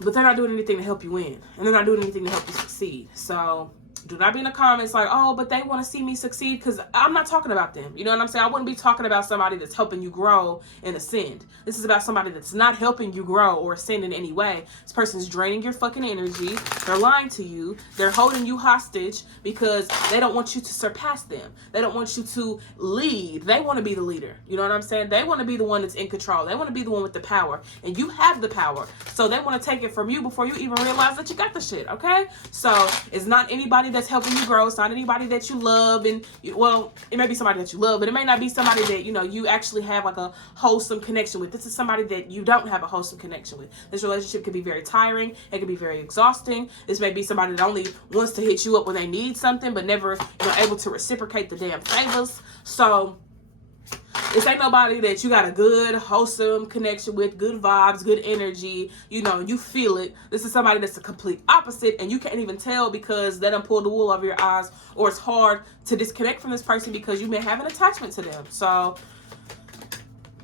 But they're not doing anything to help you win. And they're not doing anything to help you succeed. So do not be in the comments like, oh, but they want to see me succeed, because I'm not talking about them. You know what I'm saying? I wouldn't be talking about somebody that's helping you grow and ascend. This is about somebody that's not helping you grow or ascend in any way. This person's draining your fucking energy. They're lying to you. They're holding you hostage because they don't want you to surpass them. They don't want you to lead. They want to be the leader. You know what I'm saying? They want to be the one that's in control. They want to be the one with the power. And you have the power. So they want to take it from you before you even realize that you got the shit, okay? So it's not anybody that's helping you grow. It's not anybody that you love, and well, it may be somebody that you love, but it may not be somebody that, you know, you actually have like a wholesome connection with. This is somebody that you don't have a wholesome connection with. This relationship can be very tiring. It can be very exhausting. This may be somebody that only wants to hit you up when they need something, but never, you know, able to reciprocate the damn favors. So this ain't nobody that you got a good, wholesome connection with, good vibes, good energy, you know, you feel it. This is somebody that's the complete opposite, and you can't even tell because they done pulled the wool over your eyes, or it's hard to disconnect from this person because you may have an attachment to them. So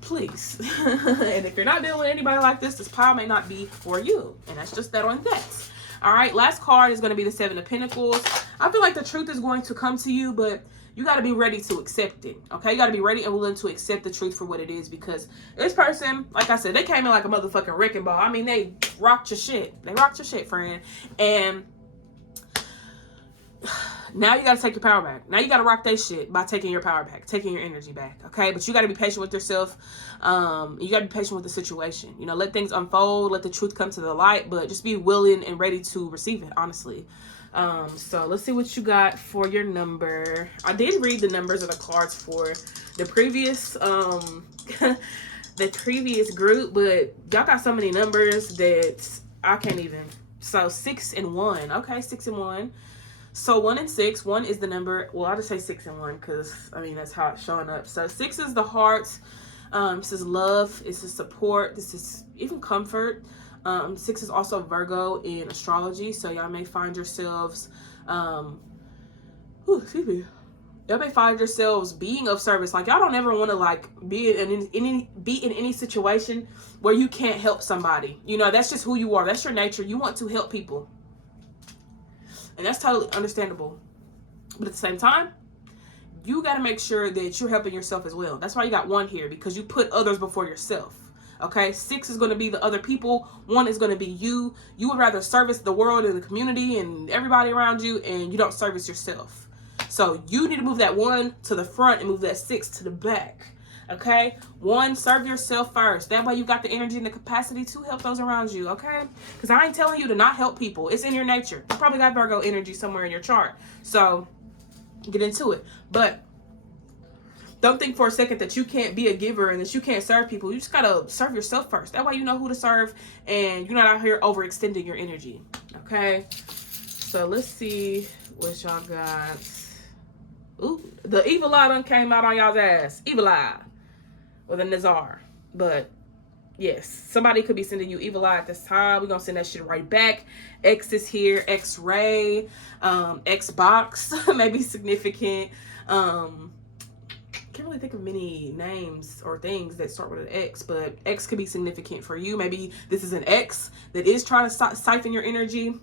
please. And if you're not dealing with anybody like this, this pile may not be for you. And that's just that on that. All right, last card is going to be the Seven of Pentacles. I feel like the truth is going to come to you, but you got to be ready to accept it, okay? You got to be ready and willing to accept the truth for what it is, because this person, like I said, they came in like a motherfucking wrecking ball. I mean, they rocked your shit. They rocked your shit, friend. And now you got to take your power back. Now you got to rock that shit by taking your power back, taking your energy back, okay? But you got to be patient with yourself. You got to be patient with the situation. You know, let things unfold. Let the truth come to the light, but just be willing and ready to receive it, honestly. So let's see what you got for your number. I did read the numbers of the cards for the previous the previous group, but y'all got so many numbers that I can't even. So 6 and 1. Okay, 6 and 1. So 1 and 6. 1 is the number. Well, I'll just say 6 and 1 because I mean that's how it's showing up. So 6 is the heart. This is love. This is support. This is even comfort. 6 is also Virgo in astrology. So y'all may find yourselves, excuse me. Y'all may find yourselves being of service. Like y'all don't ever want to like be in any situation where you can't help somebody. You know, that's just who you are. That's your nature. You want to help people. And that's totally understandable. But at the same time, you got to make sure that you're helping yourself as well. That's why you got 1 here, because you put others before yourself. Okay, 6 is going to be the other people. 1 is going to be you. You would rather service the world and the community and everybody around you, and you don't service yourself. So you need to move that 1 to the front and move that 6 to the back. Okay, 1, serve yourself first. That way you got the energy and the capacity to help those around you. Okay, because I ain't telling you to not help people. It's in your nature. You probably got Virgo energy somewhere in your chart. So get into it. But don't think for a second that you can't be a giver and that you can't serve people. You just gotta serve yourself first. That way you know who to serve and you're not out here overextending your energy. Okay, so let's see what y'all got. Ooh, the evil eye done came out on y'all's ass. Evil eye. Or the Nazar. But yes, somebody could be sending you evil eye at this time. We're gonna send that shit right back. X is here. X-ray. Xbox. Maybe significant. Can't really think of many names or things that start with an X, but X could be significant for you. Maybe this is an X that is trying to siphon your energy.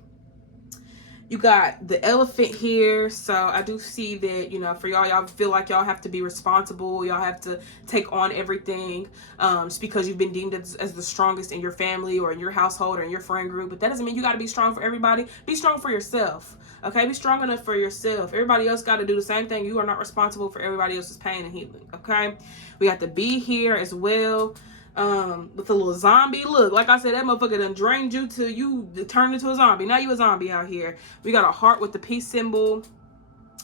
You got the elephant here. So I do see that, you know, for y'all feel like y'all have to be responsible. Y'all have to take on everything just because you've been deemed as the strongest in your family or in your household or in your friend group. But that doesn't mean you got to be strong for everybody. Be strong for yourself. Okay, be strong enough for yourself. Everybody else got to do the same thing. You are not responsible for everybody else's pain and healing. Okay, we got the bee here as well. With a little zombie look. Like I said, that motherfucker done drained you till you turned into a zombie. Now you a zombie out here. We got a heart with the peace symbol.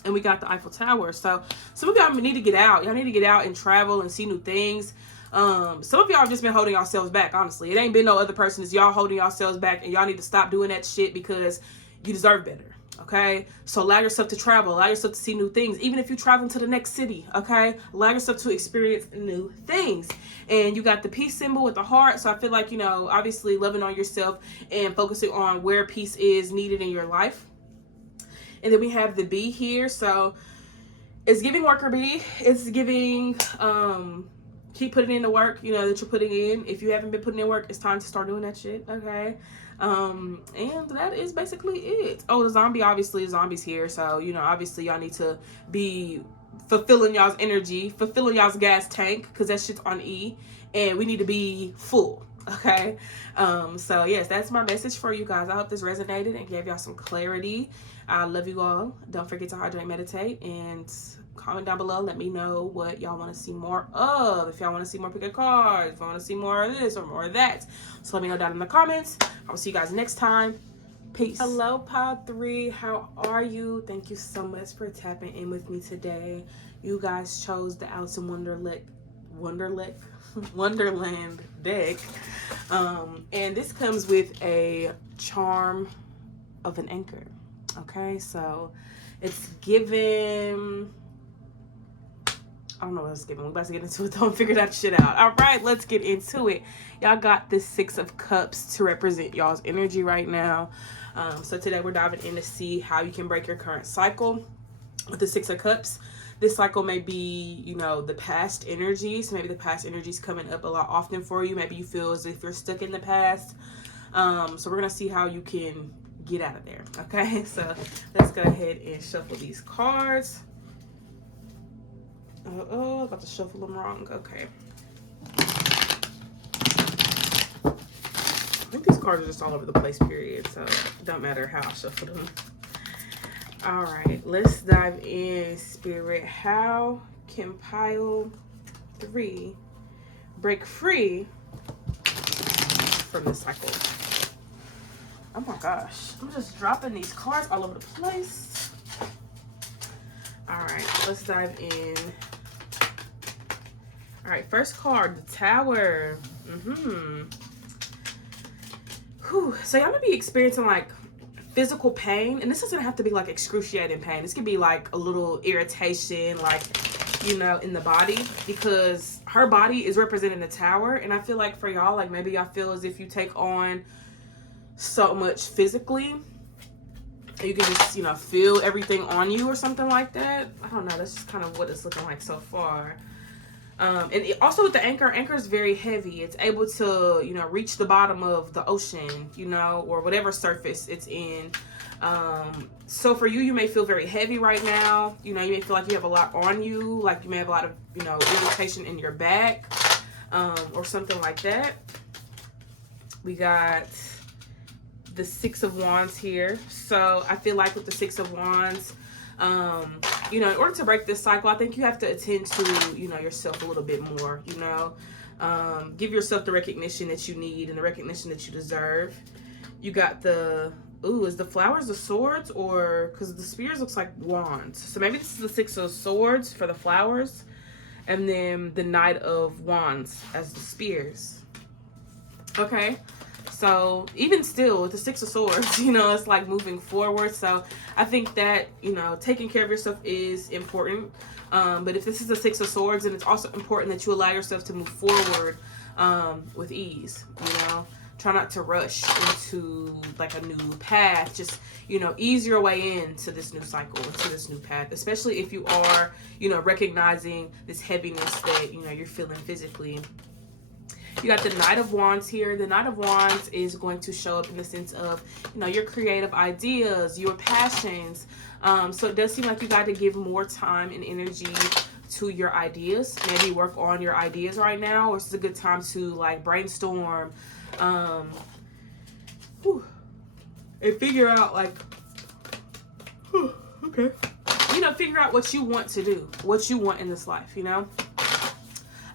And we got the Eiffel Tower. So some of y'all need to get out. Y'all need to get out and travel and see new things. Some of y'all have just been holding yourselves back, honestly. It ain't been no other person. It's y'all holding yourselves back. And y'all need to stop doing that shit because you deserve better. Okay, so allow yourself to travel, allow yourself to see new things, even if you travel to the next city. Okay, allow yourself to experience new things. And you got the peace symbol with the heart. So I feel like, you know, obviously loving on yourself and focusing on where peace is needed in your life. And then we have the bee here. So it's giving worker bee. It's giving keep putting in the work, you know, that you're putting in. If you haven't been putting in work, it's time to start doing that shit. Okay. And that is basically it. Oh, the zombie, obviously the zombie's here. So, you know, obviously y'all need to be fulfilling y'all's energy, fulfilling y'all's gas tank, because that shit's on E, and we need to be full. Okay. So yes, that's my message for you guys. I hope this resonated and gave y'all some clarity. I love you all. Don't forget to hydrate, meditate, and comment down below. Let me know what y'all want to see more of. If y'all want to see more pick a cards, if you want to see more of this or more of that. So let me know down in the comments. I will see you guys next time. Peace. Hello, Pod 3. How are you? Thank you so much for tapping in with me today. You guys chose the Alice in Wonderland deck. And this comes with a charm of an anchor. Okay, so it's given... I don't know what it's giving. We're about to get into it. Don't figure that shit out. All right, let's get into it. Y'all got the 6 of Cups to represent y'all's energy right now. So today we're diving in to see how you can break your current cycle with the 6 of Cups. This cycle may be, you know, the past energies. Maybe the past energies coming up a lot often for you. Maybe you feel as if you're stuck in the past. So we're going to see how you can get out of there. Okay, so let's go ahead and shuffle these cards. Oh, about to shuffle them wrong. Okay. I think these cards are just all over the place, period. So it don't matter how I shuffle them. All right, let's dive in, Spirit. How can pile 3 break free from this cycle? Oh my gosh. I'm just dropping these cards all over the place. All right, let's dive in. All right, first card, the Tower. So y'all may be experiencing like physical pain, and this doesn't have to be like excruciating pain. This could be like a little irritation, like, you know, in the body, because her body is representing the Tower. And I feel like for y'all, like maybe y'all feel as if you take on so much physically, you can just, you know, feel everything on you or something like that. I don't know. That's just kind of what it's looking like so far. And also with the anchor is very heavy. It's able to, you know, reach the bottom of the ocean, you know, or whatever surface it's in. So for you, you may feel very heavy right now. You know, you may feel like you have a lot on you, like you may have a lot of, you know, irritation in your back, or something like that. We got the Six of Wands here. So I feel like with the Six of Wands, you know, in order to break this cycle, I think you have to attend to, you know, yourself a little bit more, you know, give yourself the recognition that you need and the recognition that you deserve. You got the, ooh, is the Flowers the Swords, or, because the Spears looks like Wands. So maybe this is the Six of Swords for the Flowers, and then the Knight of Wands as the Spears. Okay. So even still with the Six of Swords, you know, it's like moving forward. So I think that, you know, taking care of yourself is important. But if this is the Six of Swords, then it's also important that you allow yourself to move forward with ease, you know. Try not to rush into like a new path. Just, you know, ease your way into this new cycle, into this new path, especially if you are, you know, recognizing this heaviness that, you know, you're feeling physically. You got the Knight of Wands here. The Knight of Wands is going to show up in the sense of, you know, your creative ideas, your passions. So it does seem like you got to give more time and energy to your ideas. Maybe work on your ideas right now, or it's a good time to like brainstorm and figure out like, okay, you know, figure out what you want to do, what you want in this life, you know.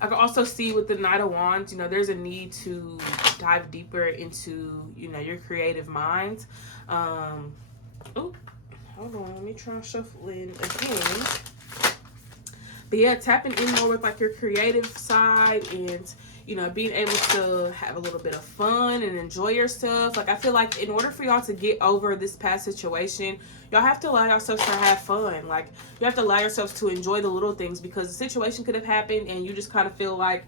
I can also see with the Knight of Wands, you know, there's a need to dive deeper into, you know, your creative mind. Oh, hold on, let me try and shuffle in again. But yeah, tapping in more with like your creative side and, you know, being able to have a little bit of fun and enjoy yourself. Like, I feel like in order for y'all to get over this past situation, y'all have to allow yourselves to have fun. Like, you have to allow yourselves to enjoy the little things, because the situation could have happened and you just kind of feel like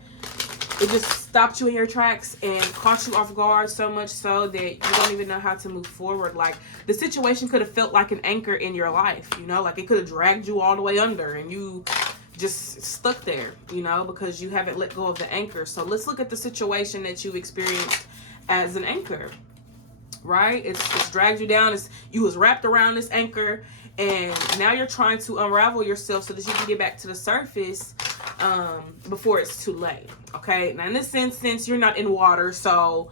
it just stopped you in your tracks and caught you off guard so much so that you don't even know how to move forward. Like, the situation could have felt like an anchor in your life, you know, like it could have dragged you all the way under and you just stuck there, you know, because you haven't let go of the anchor. So let's look at the situation that you experienced as an anchor, right? It's dragged you down. You was wrapped around this anchor, and now you're trying to unravel yourself so that you can get back to the surface before it's too late. Okay, now in this instance, you're not in water, so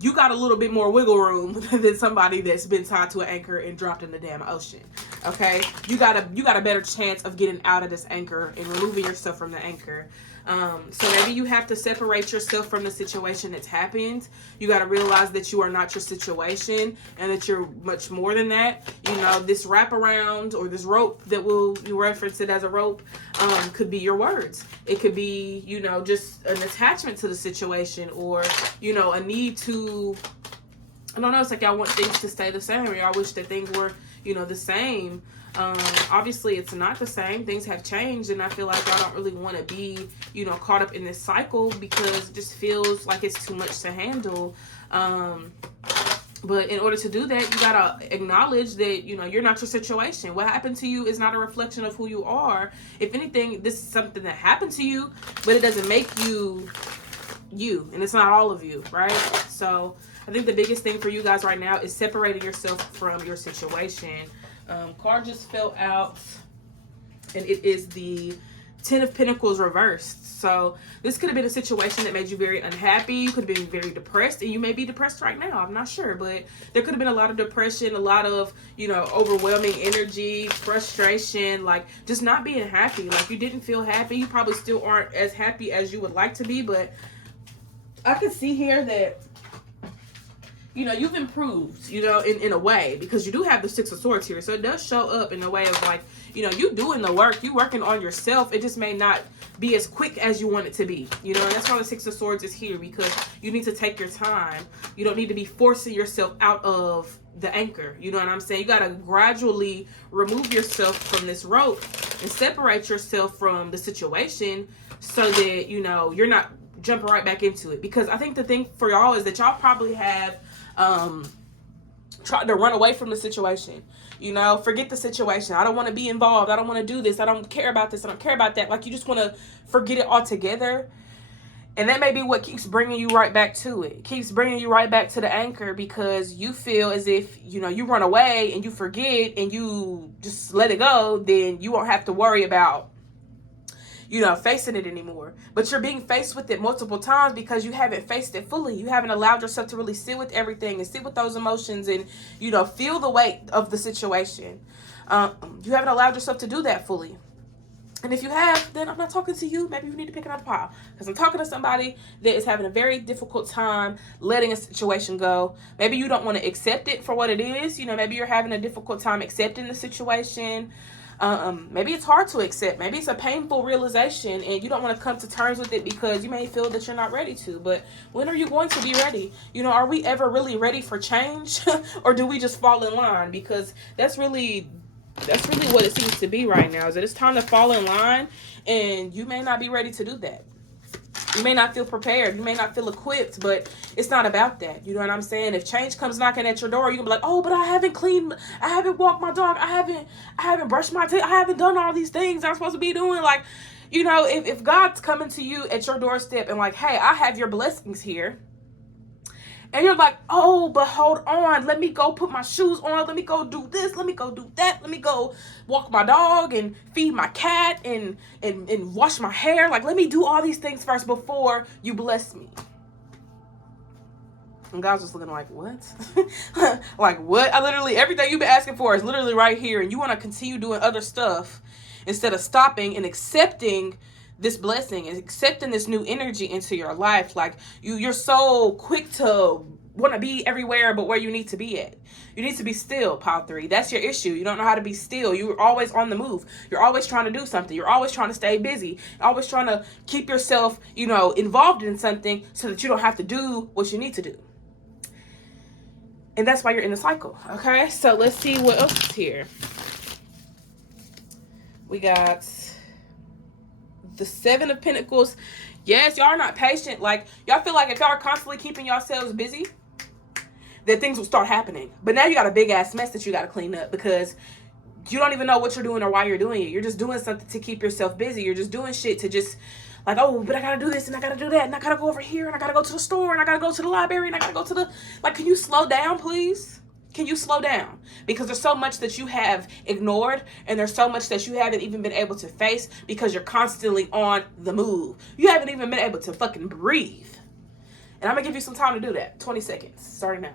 you got a little bit more wiggle room than somebody that's been tied to an anchor and dropped in the damn ocean. Okay, you got a better chance of getting out of this anchor and removing yourself from the anchor. So maybe you have to separate yourself from the situation that's happened. You got to realize that you are not your situation and that you're much more than that. You know, this wraparound or this rope that you reference it as a rope could be your words. It could be, you know, just an attachment to the situation, or, you know, a need to, I don't know, it's like y'all want things to stay the same, or y'all wish that things were, you know, the same. Obviously it's not the same. Things have changed, and I feel like y'all don't really want to be, you know, caught up in this cycle because it just feels like it's too much to handle. But in order to do that, you gotta acknowledge that, you know, you're not your situation. What happened to you is not a reflection of who you are. If anything, this is something that happened to you, but it doesn't make you you, and it's not all of you, right? So I think the biggest thing for you guys right now is separating yourself from your situation. Card just fell out, and it is the Ten of Pentacles reversed. So this could have been a situation that made you very unhappy. You could have been very depressed, and you may be depressed right now. I'm not sure, but there could have been a lot of depression, a lot of, you know, overwhelming energy, frustration, like just not being happy. Like you didn't feel happy. You probably still aren't as happy as you would like to be, but I could see here that, you know, you've improved, you know, in a way, because you do have the Six of Swords here. So it does show up in a way of like, you know, you doing the work, you working on yourself. It just may not be as quick as you want it to be, you know. And that's why the Six of Swords is here, because you need to take your time. You don't need to be forcing yourself out of the anchor, you know what I'm saying? You got to gradually remove yourself from this rope and separate yourself from the situation so that, you know, you're not jumping right back into it. Because I think the thing for y'all is that y'all probably have tried to run away from the situation. You know, forget the situation. I don't want to be involved. I don't want to do this. I don't care about this. I don't care about that. Like, you just want to forget it altogether. And that may be what keeps bringing you right back to it. Keeps bringing you right back to the anchor, because you feel as if, you know, you run away and you forget and you just let it go, then you won't have to worry about, you know, facing it anymore. But you're being faced with it multiple times because you haven't faced it fully. You haven't allowed yourself to really sit with everything and sit with those emotions and, you know, feel the weight of the situation. You haven't allowed yourself to do that fully. And if you have, then I'm not talking to you. Maybe you need to pick another pile, because I'm talking to somebody that is having a very difficult time letting a situation go. Maybe you don't want to accept it for what it is. You know, maybe you're having a difficult time accepting the situation. Maybe it's hard to accept. Maybe it's a painful realization and you don't want to come to terms with it because you may feel that you're not ready to. But when are you going to be ready? You know, are we ever really ready for change? Or do we just fall in line? Because that's really what it seems to be right now, is that it's time to fall in line, and you may not be ready to do that. You may not feel prepared. You may not feel equipped, but it's not about that. You know what I'm saying? If change comes knocking at your door, you can be like, oh, but I haven't cleaned, I haven't walked my dog, I haven't brushed my teeth, I haven't done all these things I'm supposed to be doing. Like, you know, if God's coming to you at your doorstep and like, hey, I have your blessings here, and you're like, oh, but hold on. Let me go put my shoes on. Let me go do this. Let me go do that. Let me go walk my dog and feed my cat and wash my hair. Like, let me do all these things first before you bless me. And God's just looking like, what? Like, what? I literally, everything you've been asking for is literally right here. And you want to continue doing other stuff instead of stopping and accepting this blessing and accepting this new energy into your life. Like, you're so quick to want to be everywhere but where you need to be at. You need to be still, pile 3. That's your issue. You don't know how to be still. You're always on the move. You're always trying to do something. You're always trying to stay busy. Always trying to keep yourself, you know, involved in something so that you don't have to do what you need to do. And that's why you're in the cycle. Okay, so let's see what else is here. We got the 7 of Pentacles. Yes, y'all are not patient. Like, y'all feel like if y'all are constantly keeping yourselves busy, that things will start happening. But now you got a big ass mess that you got to clean up, because you don't even know what you're doing or why you're doing it. You're just doing something to keep yourself busy. You're just doing shit to just, like, oh, but I got to do this and I got to do that and I got to go over here and I got to go to the store and I got to go to the library and I got to go to the, like, can you slow down, please? Can you slow down? Because there's so much that you have ignored, and there's so much that you haven't even been able to face because you're constantly on the move. You haven't even been able to fucking breathe. And I'm going to give you some time to do that. 20 seconds, starting now.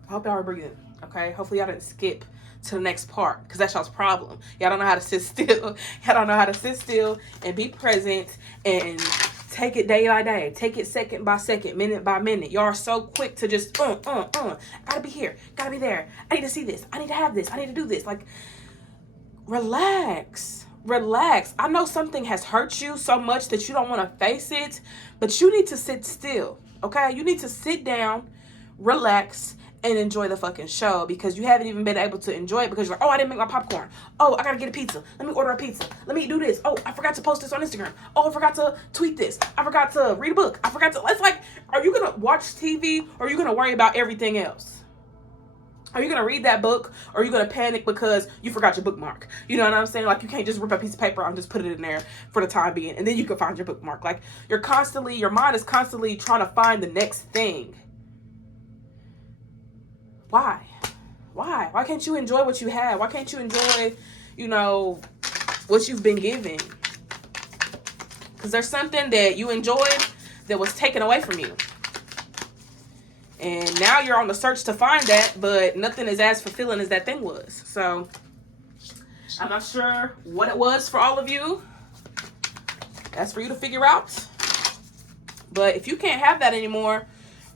I hope y'all are breathing, okay? Hopefully y'all didn't skip to the next part, because that's y'all's problem. Y'all don't know how to sit still. Y'all don't know how to sit still and be present and take it day by day. Take it second by second, minute by minute. Y'all are so quick to just, gotta be here, gotta be there. I need to see this. I need to have this. I need to do this. Like, relax. Relax. I know something has hurt you so much that you don't want to face it, but you need to sit still, okay? You need to sit down, relax, and enjoy the fucking show, because you haven't even been able to enjoy it because you're like, oh, I didn't make my popcorn. Oh, I gotta get a pizza. Let me order a pizza. Let me do this. Oh, I forgot to post this on Instagram. Oh, I forgot to tweet this. I forgot to read a book. I forgot to, it's like, are you gonna watch TV or are you gonna worry about everything else? Are you gonna read that book, or are you gonna panic because you forgot your bookmark? You know what I'm saying? Like, you can't just rip a piece of paper out and just put it in there for the time being, and then you can find your bookmark. Like, your mind is constantly trying to find the next thing. Why? Why can't you enjoy what you have? Why can't you enjoy, you know, what you've been given? Because there's something that you enjoyed that was taken away from you. And now you're on the search to find that, but nothing is as fulfilling as that thing was. So I'm not sure what it was for all of you. That's for you to figure out. But if you can't have that anymore,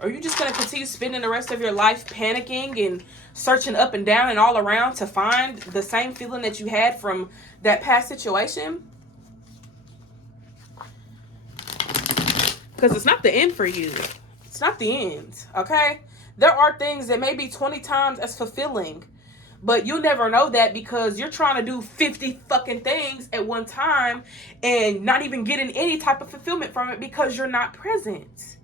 or you're just going to continue spending the rest of your life panicking and searching up and down and all around to find the same feeling that you had from that past situation, because it's not the end for you. It's not the end, okay? There are things that may be 20 times as fulfilling, but you'll never know that because you're trying to do 50 fucking things at one time and not even getting any type of fulfillment from it because you're not present.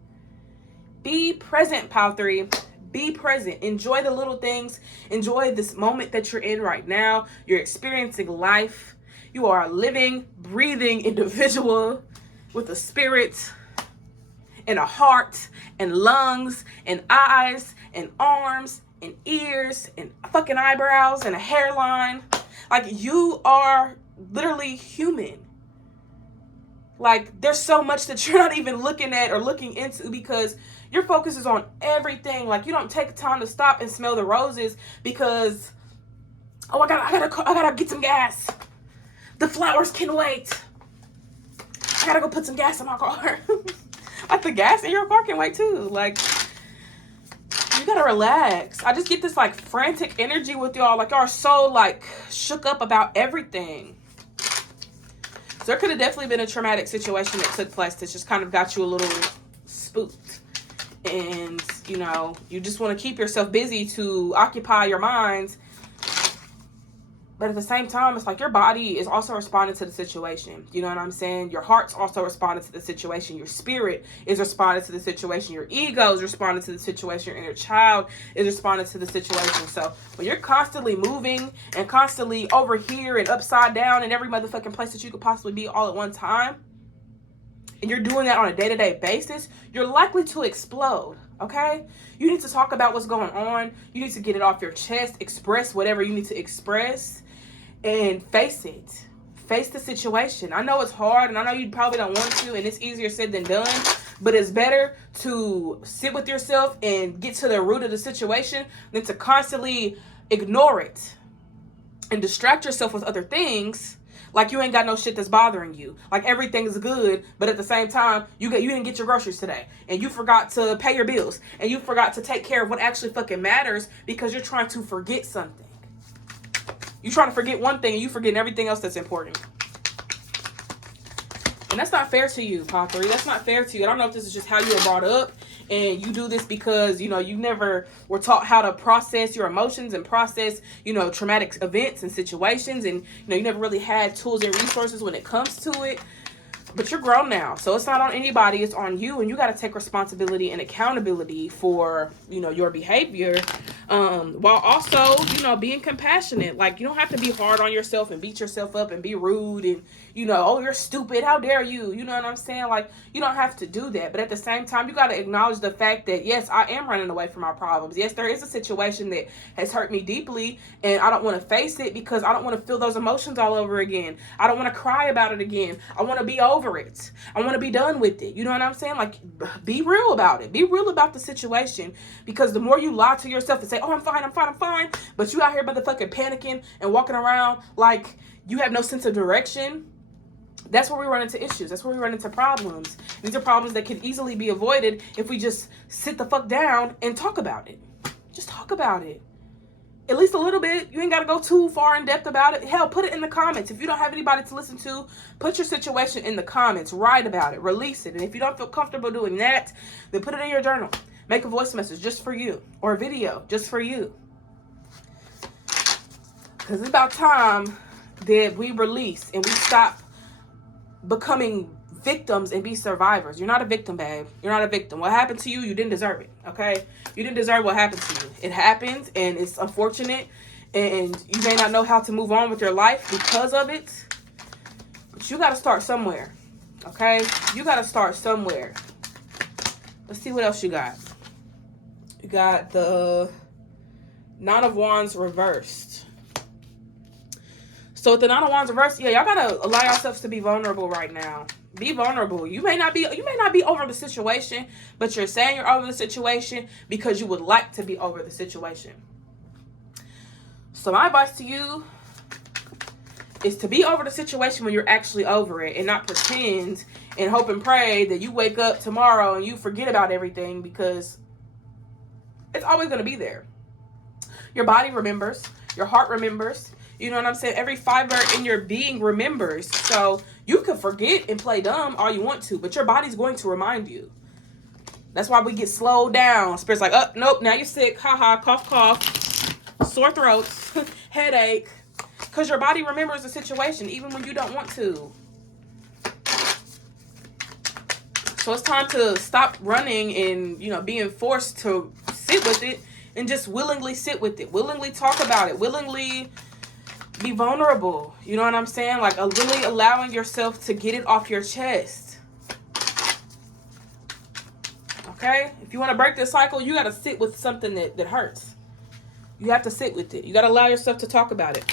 Be present, Pile 3. Be present. Enjoy the little things. Enjoy this moment that you're in right now. You're experiencing life. You are a living, breathing individual with a spirit and a heart and lungs and eyes and arms and ears and fucking eyebrows and a hairline. Like, you are literally human. Like, there's so much that you're not even looking at or looking into because your focus is on everything. Like, you don't take time to stop and smell the roses because, oh, I gotta get some gas. The flowers can wait. I gotta go put some gas in my car. Like, the gas in your car can wait too. Like, you gotta relax. I just get this like frantic energy with y'all. Like, y'all are so like shook up about everything. So there could have definitely been a traumatic situation that took place that just kind of got you a little spooked. And, you know, you just want to keep yourself busy to occupy your minds. But at the same time, it's like your body is also responding to the situation. You know what I'm saying? Your heart's also responding to the situation. Your spirit is responding to the situation. Your ego is responding to the situation. Your inner child is responding to the situation. So when you're constantly moving and constantly over here and upside down in every motherfucking place that you could possibly be all at one time, and you're doing that on a day-to-day basis, you're likely to explode, okay? You need to talk about what's going on. You need to get it off your chest, express whatever you need to express, and face it. Face the situation. I know it's hard, and I know you probably don't want to, and it's easier said than done, but it's better to sit with yourself and get to the root of the situation than to constantly ignore it and distract yourself with other things. Like, you ain't got no shit that's bothering you. Like, everything is good, but at the same time, you didn't get your groceries today. And you forgot to pay your bills. And you forgot to take care of what actually fucking matters because you're trying to forget something. You're trying to forget one thing and you forgetting everything else that's important. And that's not fair to you, Pottery. That's not fair to you. I don't know if this is just how you were brought up and you do this because, you know, you never were taught how to process your emotions and process, you know, traumatic events and situations. And, you know, you never really had tools and resources when it comes to it. But you're grown now. So it's not on anybody. It's on you. And you got to take responsibility and accountability for, you know, your behavior. While also, you know, being compassionate. Like, you don't have to be hard on yourself and beat yourself up and be rude and, you know, oh, you're stupid. How dare you? You know what I'm saying? Like, you don't have to do that. But at the same time, you got to acknowledge the fact that, yes, I am running away from my problems. Yes, there is a situation that has hurt me deeply and I don't want to face it because I don't want to feel those emotions all over again. I don't want to cry about it again. I want to be over it. I want to be done with it. You know what I'm saying? Like, be real about it. Be real about the situation, because the more you lie to yourself and say, oh, I'm fine, but you out here motherfucking panicking and walking around like you have no sense of direction, that's where we run into issues. That's where we run into problems. These are problems that can easily be avoided if we just sit the fuck down and talk about it. Just talk about it. At least a little bit. You ain't got to go too far in depth about it. Hell, put it in the comments. If you don't have anybody to listen to, put your situation in the comments. Write about it. Release it. And if you don't feel comfortable doing that, then put it in your journal. Make a voice message just for you. Or a video just for you. Because it's about time that we release and we stop becoming victims and be survivors. You're not a victim, babe. You're not a victim. What happened to you, you didn't deserve it, okay? You didn't deserve what happened to you. It happened, and it's unfortunate, and you may not know how to move on with your life because of it, but you got to start somewhere, okay? You got to start somewhere. Let's see what else you got. You got the Nine of Wands reversed. So with the Nine of Wands reverse, yeah, y'all gotta allow yourselves to be vulnerable right now. Be vulnerable. You may not be over the situation, but you're saying you're over the situation because you would like to be over the situation. So my advice to you is to be over the situation when you're actually over it, and not pretend and hope and pray that you wake up tomorrow and you forget about everything, because it's always going to be there. Your body remembers. Your heart remembers. You know what I'm saying? Every fiber in your being remembers. So you can forget and play dumb all you want to, but your body's going to remind you. That's why we get slowed down. Spirit's like, oh, nope, now you're sick. Ha, cough, cough. Sore throats. Headache. Because your body remembers the situation even when you don't want to. So it's time to stop running and, you know, being forced to sit with it, and just willingly sit with it. Willingly talk about it. Willingly be vulnerable. You know what I'm saying? Like, really allowing yourself to get it off your chest. Okay? If you want to break this cycle, you got to sit with something that hurts. You have to sit with it. You got to allow yourself to talk about it.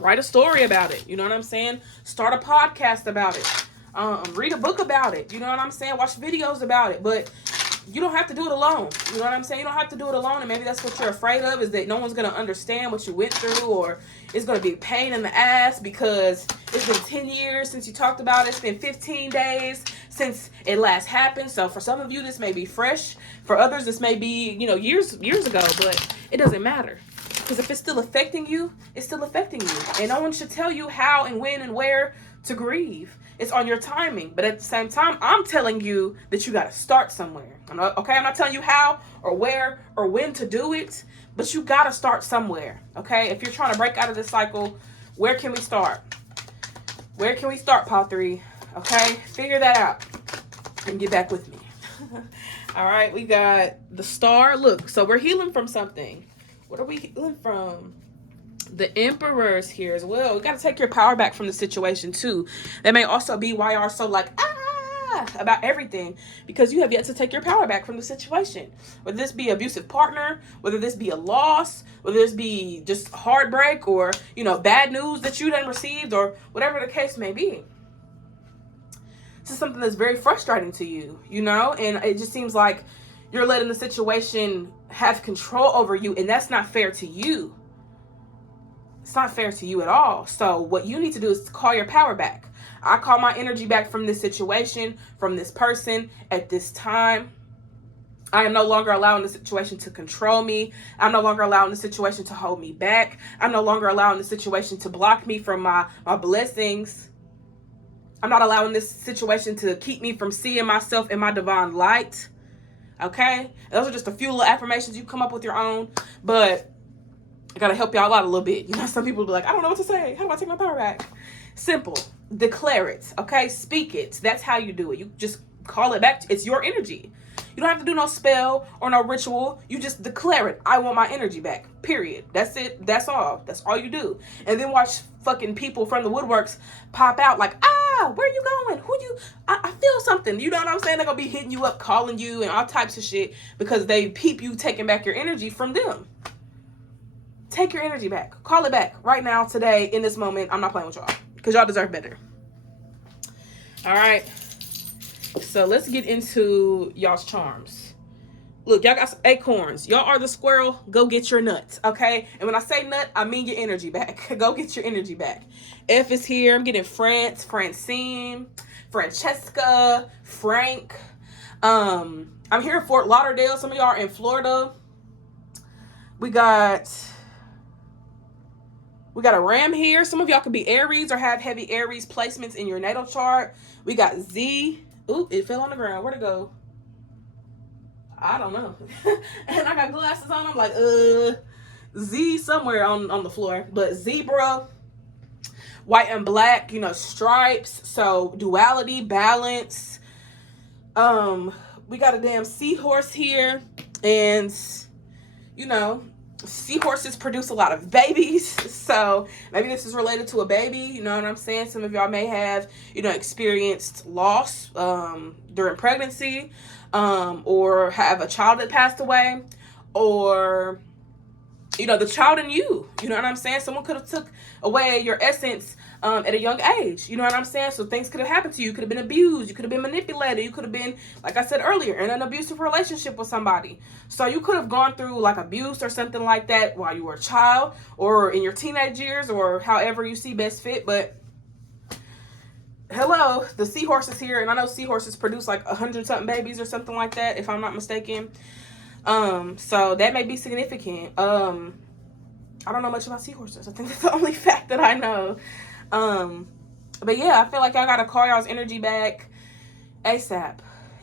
Write a story about it. You know what I'm saying? Start a podcast about it. Read a book about it. You know what I'm saying? Watch videos about it. But you don't have to do it alone. You know what I'm saying? You don't have to do it alone. And maybe that's what you're afraid of, is that no one's going to understand what you went through, or it's going to be a pain in the ass because it's been 10 years since you talked about it. It's been 15 days since it last happened. So for some of you, this may be fresh. For others, this may be, you know, years ago, but it doesn't matter. Because if it's still affecting you, it's still affecting you. And no one should tell you how and when and where to grieve. It's on your timing. But at the same time, I'm telling you that you got to start somewhere. I'm not telling you how or where or when to do it, but you got to start somewhere. Okay? If you're trying to break out of this cycle, where can we start? Where can we start, Paw 3? Okay? Figure that out and get back with me. All right? We got the Star. Look, so we're healing from something. What are we healing from? The Emperor's here as well. We got to take your power back from the situation too. That may also be why y'all are so like, about everything, because you have yet to take your power back from the situation. Whether this be abusive partner, whether this be a loss, whether this be just heartbreak, or, you know, bad news that you done received, or whatever the case may be. This is something that's very frustrating to you, you know, and it just seems like you're letting the situation have control over you, and that's not fair to you. It's not fair to you at all. So what you need to do is call your power back. I call my energy back from this situation, from this person at this time. I am no longer allowing the situation to control me. I'm no longer allowing the situation to hold me back. I'm no longer allowing the situation to block me from my blessings. I'm not allowing this situation to keep me from seeing myself in my divine light. Okay? Those are just a few little affirmations. You come up with your own, but I gotta help y'all out a little bit. You know, some people be like, I don't know what to say. How do I take my power back? Simple. Declare it. Okay? Speak it. That's how you do it. You just call it back. It's your energy. You don't have to do no spell or no ritual. You just declare it. I want my energy back. Period. That's it. That's all. That's all you do. And then watch fucking people from the woodworks pop out like, where you going? I feel something. You know what I'm saying? They're going to be hitting you up, calling you, and all types of shit because they peep you taking back your energy from them. Take your energy back. Call it back right now, today, in this moment. I'm not playing with y'all because y'all deserve better. All right. So let's get into y'all's charms. Look, y'all got some acorns. Y'all are the squirrel. Go get your nuts, okay? And when I say nut, I mean your energy back. Go get your energy back. F is here. I'm getting France, Francine, Francesca, Frank. I'm here in Fort Lauderdale. Some of y'all are in Florida. We got a Ram here. Some of y'all could be Aries or have heavy Aries placements in your natal chart. We got Z. Ooh, it fell on the ground. Where'd it go? I don't know. And I got glasses on. I'm like, Z somewhere on the floor. But zebra, white and black, you know, stripes. So duality, balance. We got a damn seahorse here. And, you know, seahorses produce a lot of babies, so maybe this is related to a baby. You know what I'm saying? Some of y'all may have, you know, experienced loss during pregnancy, or have a child that passed away, or you know, the child in you. You know what I'm saying? Someone could have took away your essence at a young age. You know what I'm saying? So things could have happened to you. You could have been abused. You could have been manipulated. You could have been, like I said earlier, in an abusive relationship with somebody. So you could have gone through like abuse or something like that while you were a child or in your teenage years or however you see best fit. But hello, the seahorse is here. And I know seahorses produce like 100-something babies or something like that, if I'm not mistaken. So that may be significant. I don't know much about seahorses. I think that's the only fact that I know. But yeah, I feel like y'all gotta call y'all's energy back ASAP.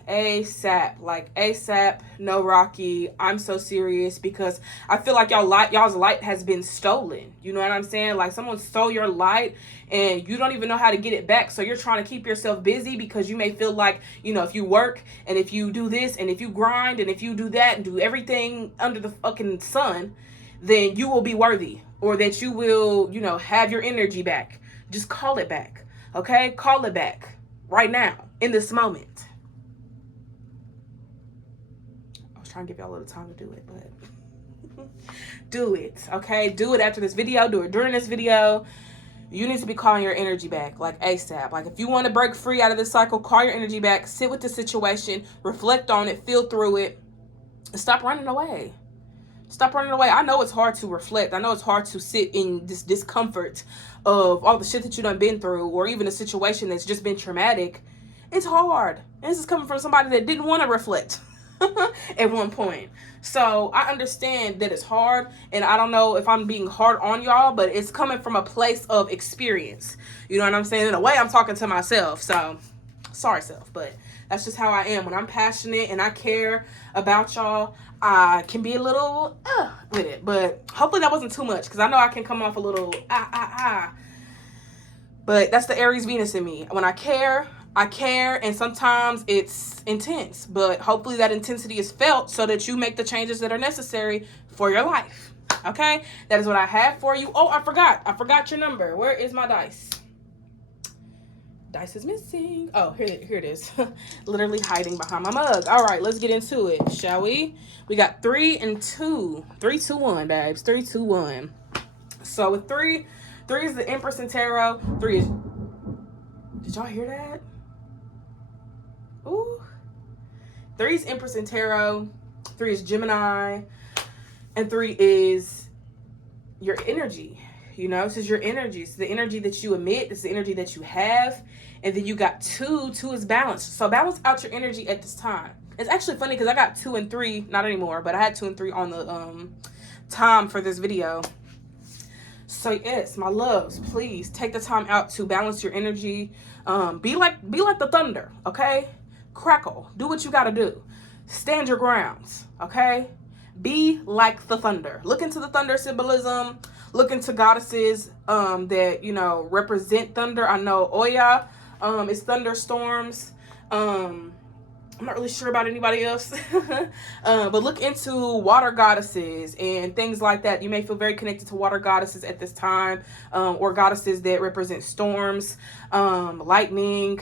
ASAP. Like ASAP, no Rocky. I'm so serious because I feel like y'all's light has been stolen. You know what I'm saying? Like someone stole your light and you don't even know how to get it back. So you're trying to keep yourself busy because you may feel like, you know, if you work and if you do this and if you grind and if you do that and do everything under the fucking sun, then you will be worthy, or that you will, you know, have your energy back. Just call it back. Okay? Call it back right now in this moment. I was trying to give y'all a little time to do it, but do it. Okay? Do it after this video. Do it during this video. You need to be calling your energy back, like ASAP. Like if you want to break free out of this cycle, call your energy back, sit with the situation, reflect on it, feel through it, and stop running away. Stop running away. I know it's hard to reflect. I know it's hard to sit in this discomfort of all the shit that you done been through, or even a situation that's just been traumatic. It's hard. And this is coming from somebody that didn't want to reflect at one point. So I understand that it's hard, and I don't know if I'm being hard on y'all, but it's coming from a place of experience. You know what I'm saying? In a way, I'm talking to myself. So sorry, self, but that's just how I am. When I'm passionate and I care about y'all, I can be a little with it. But hopefully that wasn't too much, because I know I can come off a little But that's the Aries Venus in me. When I care, and sometimes it's intense. But hopefully that intensity is felt so that you make the changes that are necessary for your life. Okay? That is what I have for you. Oh, I forgot your number. Where is my dice? Dice is missing. Oh, here it is. Literally hiding behind my mug. All right, let's get into it, shall we? We got 3 and 2. 3, 2, 1, babes. 3, 2, 1. So with 3 is the Empress in Tarot. 3 is... Did y'all hear that? Ooh. 3 is Empress in Tarot. 3 is Gemini. And 3 is your energy. You know, this is your energy. It's the energy that you emit. It's the energy that you have. And then you got 2. 2 is balance. So balance out your energy at this time. It's actually funny because I got 2 and 3, not anymore, but I had 2 and 3 on the time for this video. So yes, my loves, please take the time out to balance your energy. Be like the thunder, okay? Crackle. Do what you gotta do. Stand your grounds, okay? Be like the thunder. Look into the thunder symbolism. Look into goddesses that, you know, represent thunder. I know Oya is thunderstorms. I'm not really sure about anybody else. But look into water goddesses and things like that. You may feel very connected to water goddesses at this time, or goddesses that represent storms, lightning,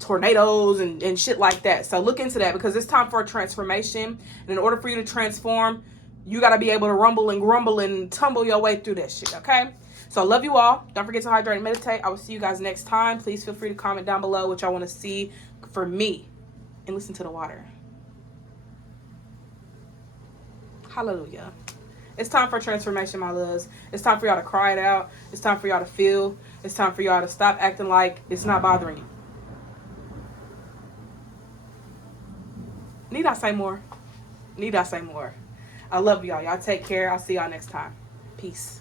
tornadoes, and shit like that. So look into that, because it's time for a transformation. And in order for you to transform, you got to be able to rumble and grumble and tumble your way through that shit, okay? So I love you all. Don't forget to hydrate and meditate. I will see you guys next time. Please feel free to comment down below what y'all want to see for me. And listen to the water. Hallelujah. It's time for transformation, my loves. It's time for y'all to cry it out. It's time for y'all to feel. It's time for y'all to stop acting like it's not bothering you. Need I say more? Need I say more? I love y'all. Y'all take care. I'll see y'all next time. Peace.